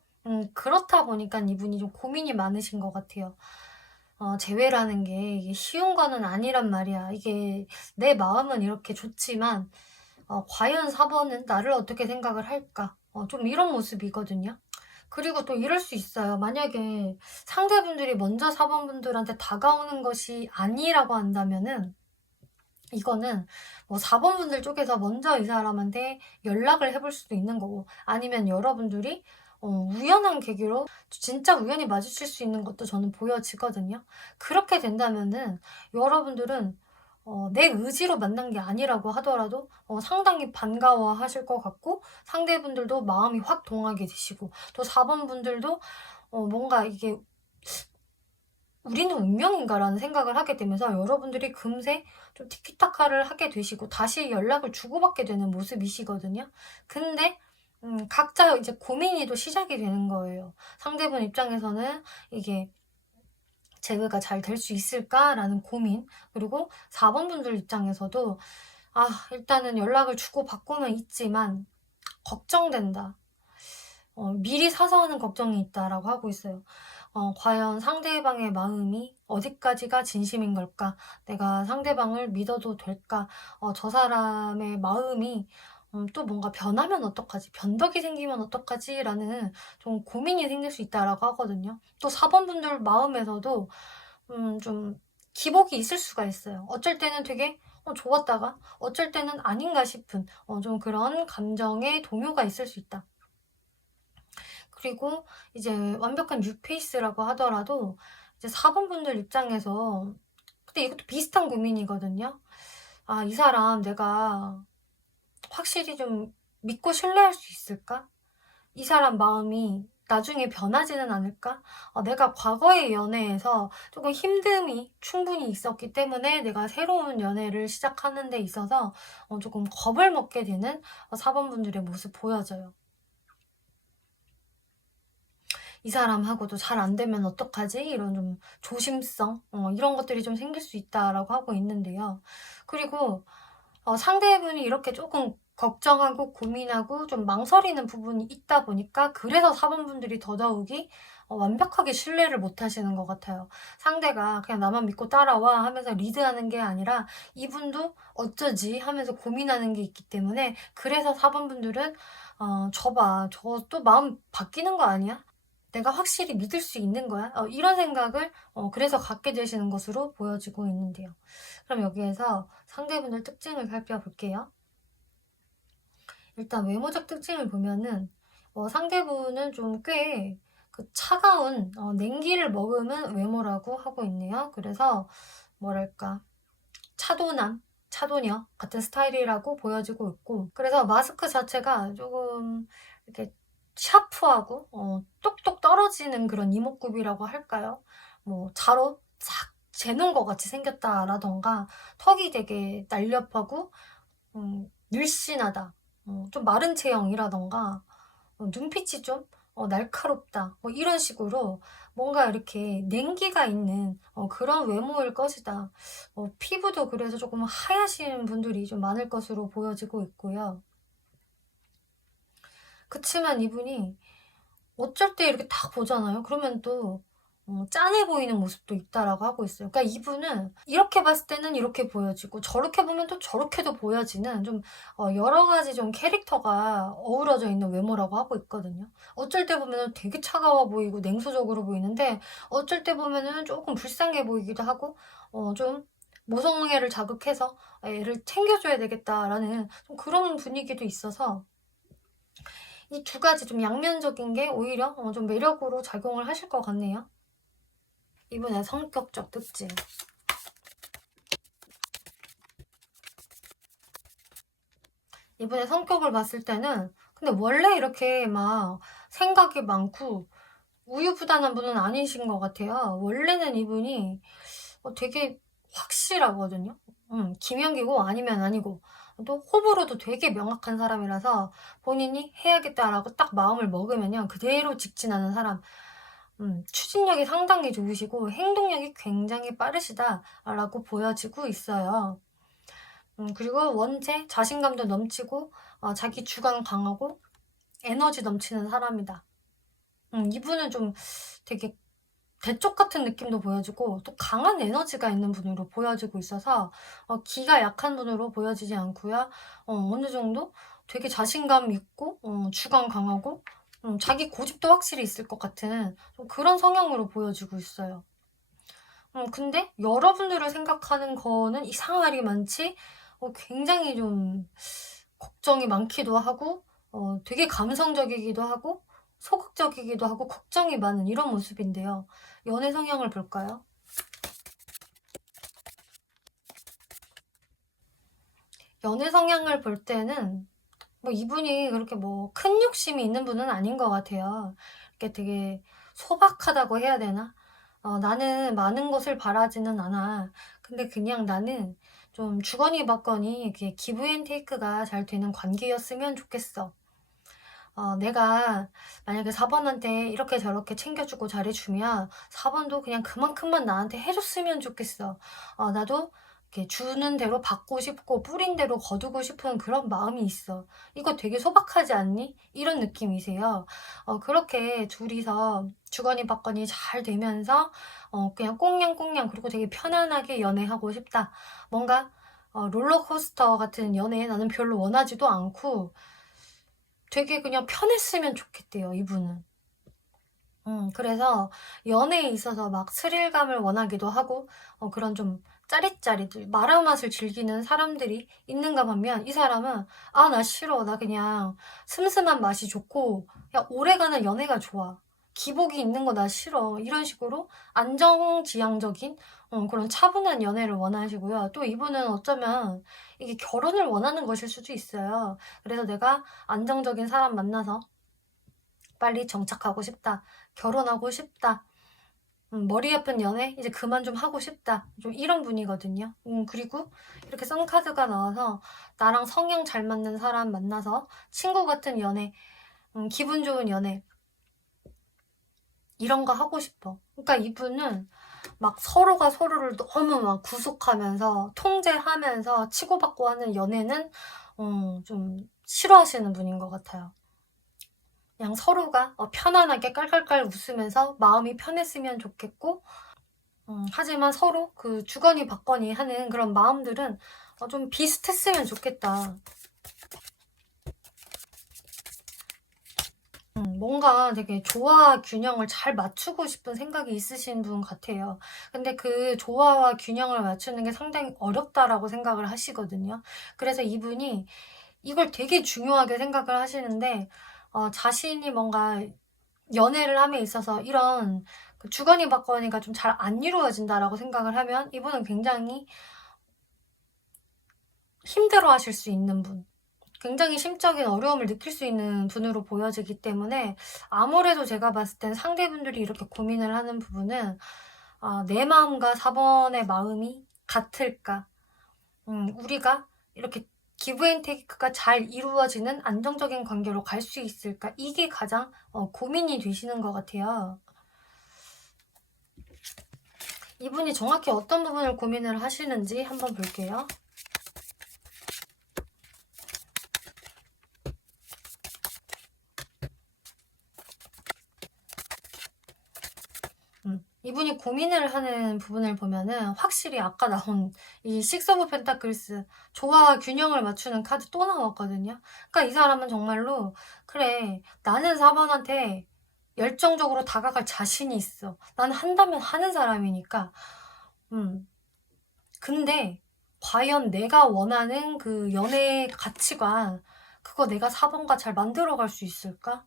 그렇다 보니까 이분이 좀 고민이 많으신 것 같아요. 재회라는 게 이게 쉬운 거는 아니란 말이야. 이게 내 마음은 이렇게 좋지만 과연 4번은 나를 어떻게 생각을 할까? 좀 이런 모습이거든요. 그리고 또 이럴 수 있어요. 만약에 상대분들이 먼저 4번 분들한테 다가오는 것이 아니라고 한다면은, 이거는 뭐 4번 분들 쪽에서 먼저 이 사람한테 연락을 해볼 수도 있는 거고, 아니면 여러분들이 우연한 계기로 진짜 우연히 마주칠 수 있는 것도 저는 보여지거든요. 그렇게 된다면은 여러분들은 내 의지로 만난 게 아니라고 하더라도 상당히 반가워하실 것 같고, 상대분들도 마음이 확 동하게 되시고, 또 4번 분들도 뭔가 이게 '우리는 운명인가?'라는 생각을 하게 되면서 여러분들이 금세 좀 티키타카를 하게 되시고 다시 연락을 주고받게 되는 모습이시거든요. 근데 각자 이제 고민이 또 시작이 되는 거예요. 상대분 입장에서는 이게 '재회가 잘 될 수 있을까?'라는 고민, 그리고 4번 분들 입장에서도 일단은 연락을 주고받고는 있지만 걱정된다, 미리 사서 하는 걱정이 있다라고 하고 있어요. 과연 상대방의 마음이 어디까지가 진심인 걸까? 내가 상대방을 믿어도 될까? 저 사람의 마음이 또 뭔가 변하면 어떡하지? 변덕이 생기면 어떡하지? 라는 좀 고민이 생길 수 있다라고 하거든요. 또 4번 분들 마음에서도 좀 기복이 있을 수가 있어요. 어쩔 때는 되게 좋았다가 어쩔 때는 아닌가 싶은 좀 그런 감정의 동요가 있을 수 있다. 그리고 이제 완벽한 뉴페이스라고 하더라도 이제 4번 분들 입장에서, 근데 이것도 비슷한 고민이거든요. 이 사람 내가 확실히 좀 믿고 신뢰할 수 있을까? 이 사람 마음이 나중에 변하지는 않을까? 내가 과거의 연애에서 조금 힘듦이 충분히 있었기 때문에 내가 새로운 연애를 시작하는 데 있어서 조금 겁을 먹게 되는 4번 분들의 모습 보여져요. 이 사람하고도 잘 안 되면 어떡하지? 이런 좀 조심성, 이런 것들이 좀 생길 수 있다라고 하고 있는데요. 그리고 상대분이 이렇게 조금 걱정하고 고민하고 좀 망설이는 부분이 있다 보니까 그래서 4번 분들이 더더욱이 완벽하게 신뢰를 못 하시는 것 같아요. 상대가 그냥 나만 믿고 따라와 하면서 리드하는 게 아니라 이분도 어쩌지 하면서 고민하는 게 있기 때문에 그래서 4번 분들은 저 봐, 저 또 마음 바뀌는 거 아니야? 내가 확실히 믿을 수 있는 거야? 이런 생각을 그래서 갖게 되시는 것으로 보여지고 있는데요. 그럼 여기에서 상대분들 특징을 살펴볼게요. 일단 외모적 특징을 보면은 상대분은 좀 꽤 그 차가운 냉기를 머금은 외모라고 하고 있네요. 그래서 뭐랄까 차도남, 차도녀 같은 스타일이라고 보여지고 있고, 그래서 마스크 자체가 조금 이렇게 샤프하고 똑똑 떨어지는 그런 이목구비라고 할까요? 뭐 자로 싹 재는 것 같이 생겼다라던가 턱이 되게 날렵하고 늘씬하다, 좀 마른 체형이라던가 눈빛이 좀 날카롭다, 뭐 이런 식으로 뭔가 이렇게 냉기가 있는 그런 외모일 것이다. 피부도 그래서 조금 하얗신 분들이 좀 많을 것으로 보여지고 있고요. 그치만 이분이 어쩔 때 이렇게 딱 보잖아요. 그러면 또 짠해 보이는 모습도 있다라고 하고 있어요. 그러니까 이분은 이렇게 봤을 때는 이렇게 보여지고 저렇게 보면 또 저렇게도 보여지는 좀 여러 가지 좀 캐릭터가 어우러져 있는 외모라고 하고 있거든요. 어쩔 때 보면은 되게 차가워 보이고 냉소적으로 보이는데 어쩔 때 보면은 조금 불쌍해 보이기도 하고 좀 모성애를 자극해서 애를 챙겨줘야 되겠다라는 좀 그런 분위기도 있어서 이 두 가지 좀 양면적인 게 오히려 좀 매력으로 작용을 하실 것 같네요. 이분의 성격적 특징. 이분의 성격을 봤을 때는 근데 원래 이렇게 막 생각이 많고 우유부단한 분은 아니신 것 같아요. 원래는 이분이 되게 확실하거든요. 김연기고 아니면 아니고 또 호불호도 되게 명확한 사람이라서 본인이 해야겠다라고 딱 마음을 먹으면요 그대로 직진하는 사람. 추진력이 상당히 좋으시고 행동력이 굉장히 빠르시다라고 보여지고 있어요. 그리고 원체 자신감도 넘치고 자기 주관 강하고 에너지 넘치는 사람이다. 이분은 좀 되게 대쪽 같은 느낌도 보여지고 또 강한 에너지가 있는 분으로 보여지고 있어서 기가 약한 분으로 보여지지 않고요. 어느 정도 되게 자신감 있고 주관 강하고 자기 고집도 확실히 있을 것 같은 좀 그런 성향으로 보여지고 있어요. 근데 여러분들을 생각하는 거는 이상하게 많지 굉장히 좀 걱정이 많기도 하고 되게 감성적이기도 하고 소극적이기도 하고 걱정이 많은 이런 모습인데요. 연애 성향을 볼까요? 연애 성향을 볼 때는 뭐 이분이 그렇게 뭐 큰 욕심이 있는 분은 아닌 것 같아요. 이렇게 되게 소박하다고 해야 되나? 나는 많은 것을 바라지는 않아. 근데 그냥 나는 좀 주거니 받거니 이렇게 기브 앤 테이크가 잘 되는 관계였으면 좋겠어. 내가 만약에 4번한테 이렇게 저렇게 챙겨주고 잘해주면 4번도 그냥 그만큼만 나한테 해줬으면 좋겠어. 나도 이렇게 주는 대로 받고 싶고 뿌린 대로 거두고 싶은 그런 마음이 있어. 이거 되게 소박하지 않니? 이런 느낌이세요. 그렇게 둘이서 주거니 받거니 잘 되면서 그냥 꽁냥꽁냥 그리고 되게 편안하게 연애하고 싶다. 뭔가 롤러코스터 같은 연애 나는 별로 원하지도 않고 되게 그냥 편했으면 좋겠대요, 이분은. 그래서 연애에 있어서 막 스릴감을 원하기도 하고, 그런 좀 짜릿짜릿, 마라맛을 즐기는 사람들이 있는가 반면, 이 사람은, 아, 나 싫어. 나 그냥 슴슴한 맛이 좋고, 야, 오래가는 연애가 좋아. 기복이 있는 거 나 싫어. 이런 식으로 안정지향적인 그런 차분한 연애를 원하시고요. 또 이분은 어쩌면 이게 결혼을 원하는 것일 수도 있어요. 그래서 내가 안정적인 사람 만나서 빨리 정착하고 싶다. 결혼하고 싶다. 머리 예쁜 연애 이제 그만 좀 하고 싶다. 좀 이런 분이거든요. 그리고 이렇게 썬카드가 나와서 나랑 성향 잘 맞는 사람 만나서 친구 같은 연애, 기분 좋은 연애 이런 거 하고 싶어. 그러니까 이분은 막 서로가 서로를 너무 막 구속하면서 통제하면서 치고받고 하는 연애는 좀 싫어하시는 분인 것 같아요. 그냥 서로가 편안하게 깔깔깔 웃으면서 마음이 편했으면 좋겠고, 하지만 서로 그 주거니 받거니 하는 그런 마음들은 좀 비슷했으면 좋겠다. 뭔가 되게 조화와 균형을 잘 맞추고 싶은 생각이 있으신 분 같아요. 근데 그 조화와 균형을 맞추는 게 상당히 어렵다라고 생각을 하시거든요. 그래서 이분이 이걸 되게 중요하게 생각을 하시는데, 자신이 뭔가 연애를 함에 있어서 이런 그 주거니 받거니가 좀 잘 안 이루어진다라고 생각을 하면 이분은 굉장히 힘들어 하실 수 있는 분. 굉장히 심적인 어려움을 느낄 수 있는 분으로 보여지기 때문에 아무래도 제가 봤을 땐 상대분들이 이렇게 고민을 하는 부분은 내 마음과 4번의 마음이 같을까? 우리가 이렇게 기브 앤 테이크가 잘 이루어지는 안정적인 관계로 갈 수 있을까? 이게 가장 고민이 되시는 것 같아요. 이분이 정확히 어떤 부분을 고민을 하시는지 한번 볼게요. 이분이 고민을 하는 부분을 보면은 확실히 아까 나온 이 식스 오브 펜타클스 조화와 균형을 맞추는 카드 또 나왔거든요. 그러니까 이 사람은 정말로 그래 나는 4번한테 열정적으로 다가갈 자신이 있어. 나는 한다면 하는 사람이니까. 근데 과연 내가 원하는 그 연애 가치관 그거 내가 4번과 잘 만들어갈 수 있을까?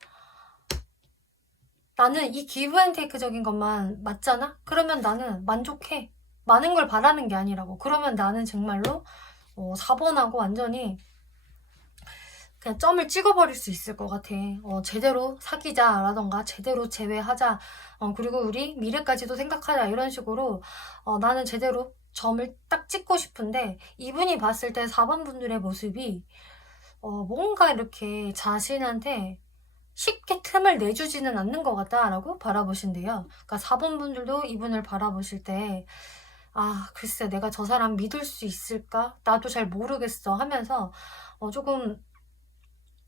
나는 이 기브 앤 테이크적인 것만 맞잖아? 그러면 나는 만족해. 많은 걸 바라는 게 아니라고. 그러면 나는 정말로 4번하고 완전히 그냥 점을 찍어버릴 수 있을 것 같아. 제대로 사귀자라던가 제대로 재회하자. 그리고 우리 미래까지도 생각하자 이런 식으로 나는 제대로 점을 딱 찍고 싶은데 이분이 봤을 때 4번 분들의 모습이 뭔가 이렇게 자신한테 쉽게 틈을 내주지는 않는 것 같다라고 바라보신대요. 그러니까 4번 분들도 이분을 바라보실 때 글쎄 내가 저 사람 믿을 수 있을까? 나도 잘 모르겠어 하면서 조금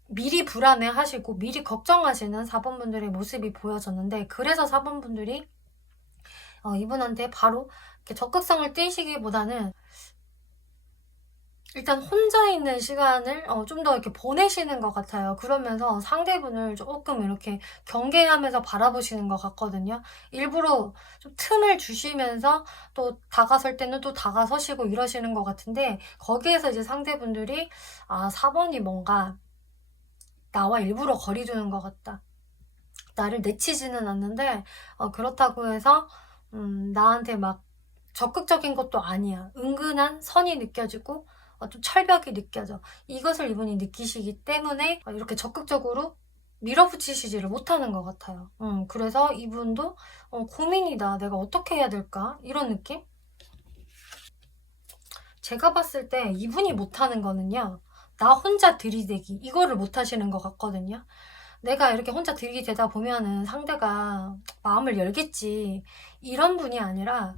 미리 불안해하시고 미리 걱정하시는 4번 분들의 모습이 보여졌는데 그래서 4번 분들이 이분한테 바로 이렇게 적극성을 띄시기보다는 일단 혼자 있는 시간을 좀 더 이렇게 보내시는 것 같아요. 그러면서 상대분을 조금 이렇게 경계하면서 바라보시는 것 같거든요. 일부러 좀 틈을 주시면서 또 다가설 때는 또 다가서시고 이러시는 것 같은데 거기에서 이제 상대분들이 4번이 뭔가 나와 일부러 거리 두는 것 같다. 나를 내치지는 않는데 그렇다고 해서 나한테 막 적극적인 것도 아니야. 은근한 선이 느껴지고 좀 철벽이 느껴져. 이것을 이분이 느끼시기 때문에 이렇게 적극적으로 밀어붙이시지를 못하는 것 같아요. 그래서 이분도 고민이다. 내가 어떻게 해야 될까? 이런 느낌? 제가 봤을 때 이분이 못하는 거는요. 나 혼자 들이대기. 이거를 못하시는 것 같거든요. 내가 이렇게 혼자 들이대다 보면은 상대가 마음을 열겠지. 이런 분이 아니라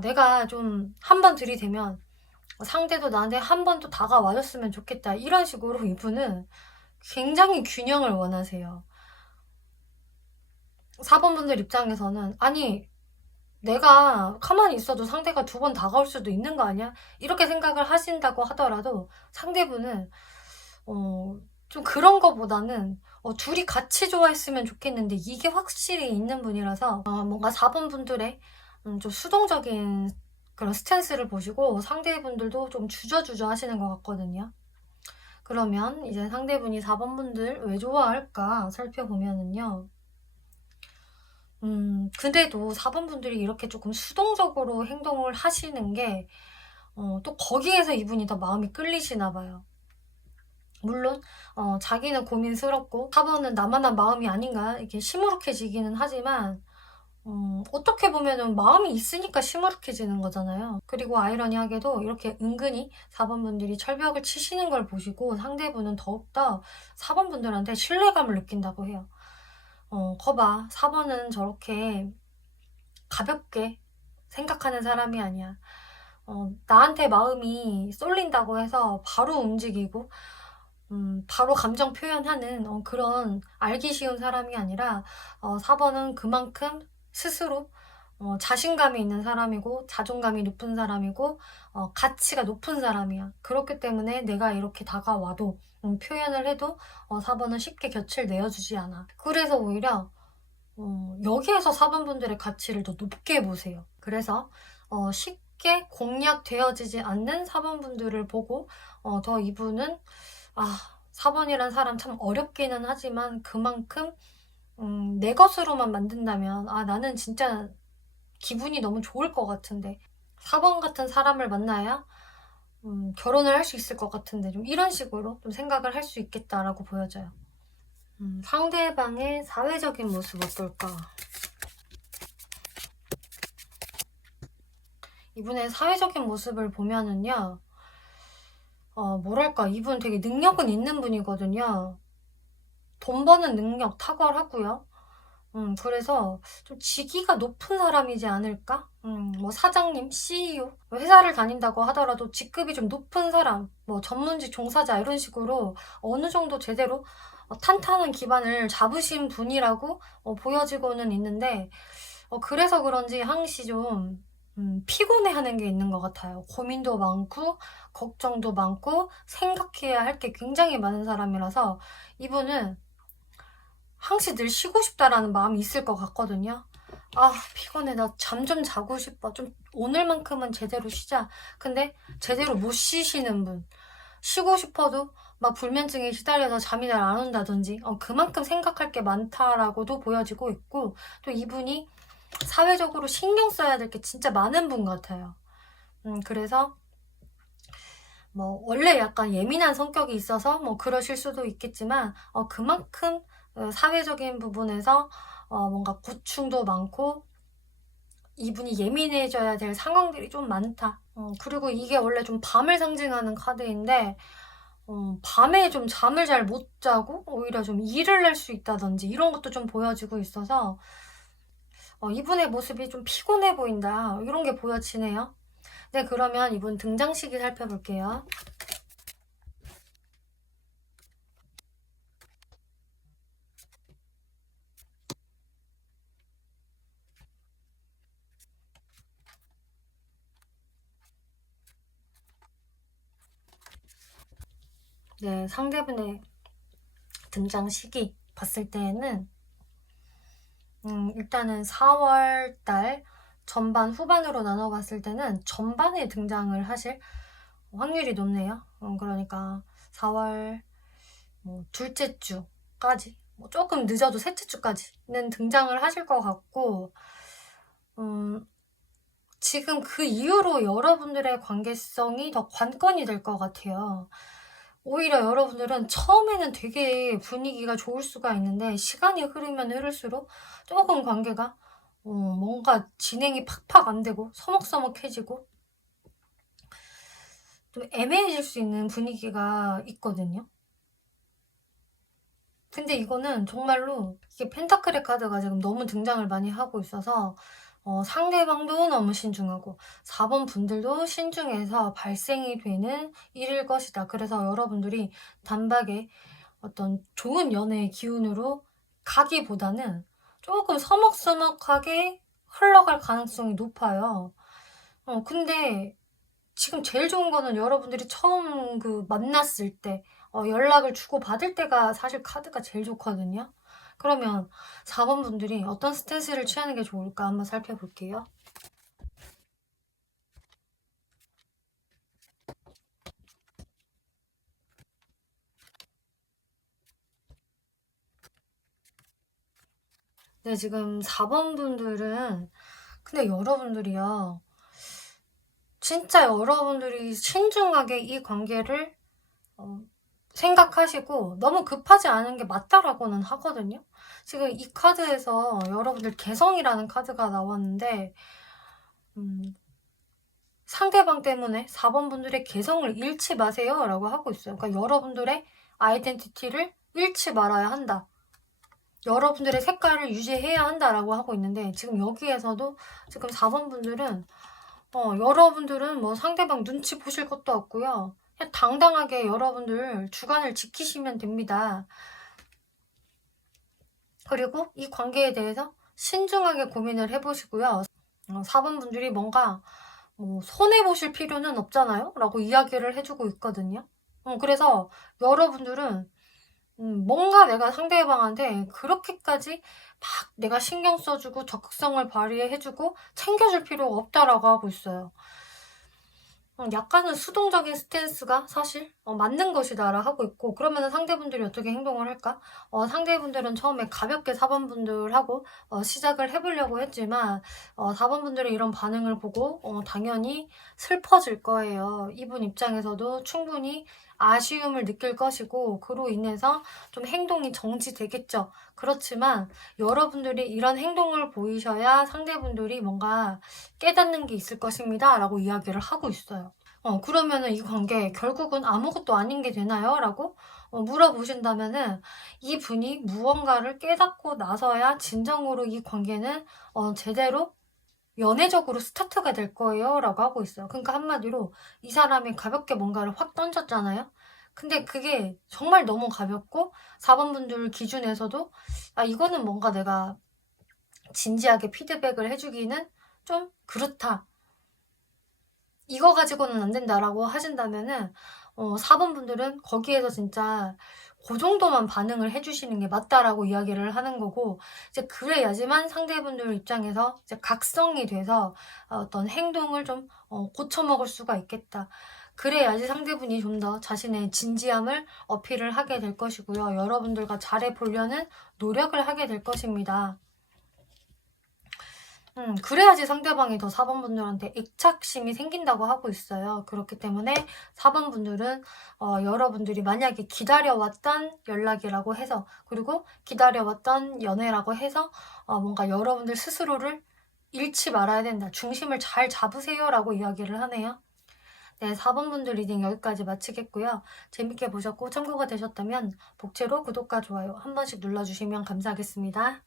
내가 좀 한 번 들이대면 상대도 나한테 한 번 또 다가와줬으면 좋겠다. 이런 식으로 이분은 굉장히 균형을 원하세요. 4번 분들 입장에서는 아니 내가 가만히 있어도 상대가 2번 다가올 수도 있는 거 아니야? 이렇게 생각을 하신다고 하더라도 상대분은 좀 그런 거보다는 둘이 같이 좋아했으면 좋겠는데 이게 확실히 있는 분이라서 뭔가 4번 분들의 좀 수동적인 그런 스탠스를 보시고 상대분들도 좀 주저주저 하시는 것 같거든요. 그러면 이제 상대분이 4번 분들 왜 좋아할까 살펴보면은요. 근데도 4번 분들이 이렇게 조금 수동적으로 행동을 하시는 게 또 거기에서 이분이 더 마음이 끌리시나 봐요. 물론 자기는 고민스럽고 4번은 나만한 마음이 아닌가 이렇게 시무룩해지기는 하지만 어떻게 보면은 마음이 있으니까 시무룩해지는 거잖아요. 그리고 아이러니하게도 이렇게 은근히 4번 분들이 철벽을 치시는 걸 보시고 상대분은 더욱더 4번 분들한테 신뢰감을 느낀다고 해요. 거봐, 4번은 저렇게 가볍게 생각하는 사람이 아니야. 나한테 마음이 쏠린다고 해서 바로 움직이고 바로 감정 표현하는 그런 알기 쉬운 사람이 아니라 4번은 그만큼 스스로 자신감이 있는 사람이고 자존감이 높은 사람이고 가치가 높은 사람이야. 그렇기 때문에 내가 이렇게 다가와도 표현을 해도 4번은 쉽게 곁을 내어주지 않아. 그래서 오히려 여기에서 4번 분들의 가치를 더 높게 보세요. 그래서 쉽게 공략되어지지 않는 4번 분들을 보고 더 이분은 4번이란 사람 참 어렵기는 하지만 그만큼 내 것으로만 만든다면 나는 진짜 기분이 너무 좋을 것 같은데 4번 같은 사람을 만나야 결혼을 할 수 있을 것 같은데 좀 이런 식으로 좀 생각을 할 수 있겠다라고 보여져요. 상대방의 사회적인 모습 어떨까? 이분의 사회적인 모습을 보면은요, 뭐랄까, 이분 되게 능력은 있는 분이거든요. 돈 버는 능력 탁월하고요. 그래서 좀 직위가 높은 사람이지 않을까? 뭐 사장님, CEO, 회사를 다닌다고 하더라도 직급이 좀 높은 사람, 뭐 전문직 종사자 이런 식으로 어느 정도 제대로 탄탄한 기반을 잡으신 분이라고 보여지고는 있는데 그래서 그런지 항시 좀 피곤해하는 게 있는 것 같아요. 고민도 많고 걱정도 많고 생각해야 할 게 굉장히 많은 사람이라서 이분은 항시 늘 쉬고 싶다라는 마음이 있을 것 같거든요. 피곤해. 나 잠 좀 자고 싶어. 좀 오늘만큼은 제대로 쉬자. 근데 제대로 못 쉬시는 분. 쉬고 싶어도 막 불면증에 시달려서 잠이 잘 안 온다든지 그만큼 생각할 게 많다라고도 보여지고 있고 또 이분이 사회적으로 신경 써야 될 게 진짜 많은 분 같아요. 그래서 뭐 원래 약간 예민한 성격이 있어서 뭐 그러실 수도 있겠지만 그만큼 사회적인 부분에서 뭔가 고충도 많고 이분이 예민해져야 될 상황들이 좀 많다. 그리고 이게 원래 좀 밤을 상징하는 카드인데 밤에 좀 잠을 잘 못 자고 오히려 좀 일을 할 수 있다든지 이런 것도 좀 보여지고 있어서 이분의 모습이 좀 피곤해 보인다. 이런 게 보여지네요. 네, 그러면 이분 등장 시기 살펴볼게요. 네, 상대분의 등장 시기 봤을 때에는 일단은 4월 달 전반 후반으로 나눠 봤을 때는 전반에 등장을 하실 확률이 높네요. 그러니까 4월 뭐 둘째 주까지 뭐 조금 늦어도 셋째 주까지는 등장을 하실 것 같고 지금 그 이후로 여러분들의 관계성이 더 관건이 될 것 같아요. 오히려 여러분들은 처음에는 되게 분위기가 좋을 수가 있는데 시간이 흐르면 흐를수록 조금 관계가 뭔가 진행이 팍팍 안 되고 서먹서먹해지고 좀 애매해질 수 있는 분위기가 있거든요. 근데 이거는 정말로 이게 펜타클의 카드가 지금 너무 등장을 많이 하고 있어서 상대방도 너무 신중하고 4번 분들도 신중해서 발생이 되는 일일 것이다. 그래서 여러분들이 단박에 어떤 좋은 연애의 기운으로 가기보다는 조금 서먹서먹하게 흘러갈 가능성이 높아요. 근데 지금 제일 좋은 거는 여러분들이 처음 만났을 때 연락을 주고받을 때가 사실 카드가 제일 좋거든요. 그러면 4번 분들이 어떤 스탠스를 취하는 게 좋을까 한번 살펴볼게요. 네, 지금 4번 분들은 근데 여러분들이요. 진짜 여러분들이 신중하게 이 관계를 생각하시고 너무 급하지 않은 게 맞다라고는 하거든요. 지금 이 카드에서 여러분들 개성이라는 카드가 나왔는데 상대방 때문에 4번 분들의 개성을 잃지 마세요 라고 하고 있어요. 그러니까 여러분들의 아이덴티티를 잃지 말아야 한다. 여러분들의 색깔을 유지해야 한다라고 하고 있는데, 지금 여기에서도 지금 4번 분들은 여러분들은 뭐 상대방 눈치 보실 것도 없고요. 그냥 당당하게 여러분들 주관을 지키시면 됩니다. 그리고 이 관계에 대해서 신중하게 고민을 해보시고요. 4번 분들이 뭔가 손해보실 필요는 없잖아요? 라고 이야기를 해주고 있거든요. 그래서 여러분들은 뭔가 내가 상대방한테 그렇게까지 막 내가 신경 써주고 적극성을 발휘해주고 챙겨줄 필요가 없다라고 하고 있어요. 약간은 수동적인 스탠스가 사실 맞는 것이다라 하고 있고, 그러면 상대분들이 어떻게 행동을 할까? 상대분들은 처음에 가볍게 4번분들하고 시작을 해보려고 했지만 4번분들의 이런 반응을 보고 당연히 슬퍼질 거예요. 이분 입장에서도 충분히 아쉬움을 느낄 것이고, 그로 인해서 좀 행동이 정지되겠죠. 그렇지만 여러분들이 이런 행동을 보이셔야 상대분들이 뭔가 깨닫는 게 있을 것입니다 라고 이야기를 하고 있어요. 그러면은 이 관계 결국은 아무것도 아닌 게 되나요? 라고 물어보신다면은, 이분이 무언가를 깨닫고 나서야 진정으로 이 관계는 제대로 연애적으로 스타트가 될 거예요 라고 하고 있어요. 그러니까 한마디로 이 사람이 가볍게 뭔가를 확 던졌잖아요. 근데 그게 정말 너무 가볍고 4번 분들 기준에서도 이거는 뭔가 내가 진지하게 피드백을 해주기는 좀 그렇다, 이거 가지고는 안 된다라고 하신다면은 4번 분들은 거기에서 진짜 그 정도만 반응을 해주시는 게 맞다라고 이야기를 하는 거고, 이제 그래야지만 상대분들 입장에서 이제 각성이 돼서 어떤 행동을 좀 고쳐먹을 수가 있겠다. 그래야지 상대분이 좀 더 자신의 진지함을 어필을 하게 될 것이고요. 여러분들과 잘해보려는 노력을 하게 될 것입니다. 그래야지 상대방이 더 4번 분들한테 애착심이 생긴다고 하고 있어요. 그렇기 때문에 4번 분들은 여러분들이 만약에 기다려왔던 연락이라고 해서, 그리고 기다려왔던 연애라고 해서 뭔가 여러분들 스스로를 잃지 말아야 된다, 중심을 잘 잡으세요 라고 이야기를 하네요. 네, 4번 분들 리딩 여기까지 마치겠고요. 재밌게 보셨고 참고가 되셨다면 복채로 구독과 좋아요 한 번씩 눌러주시면 감사하겠습니다.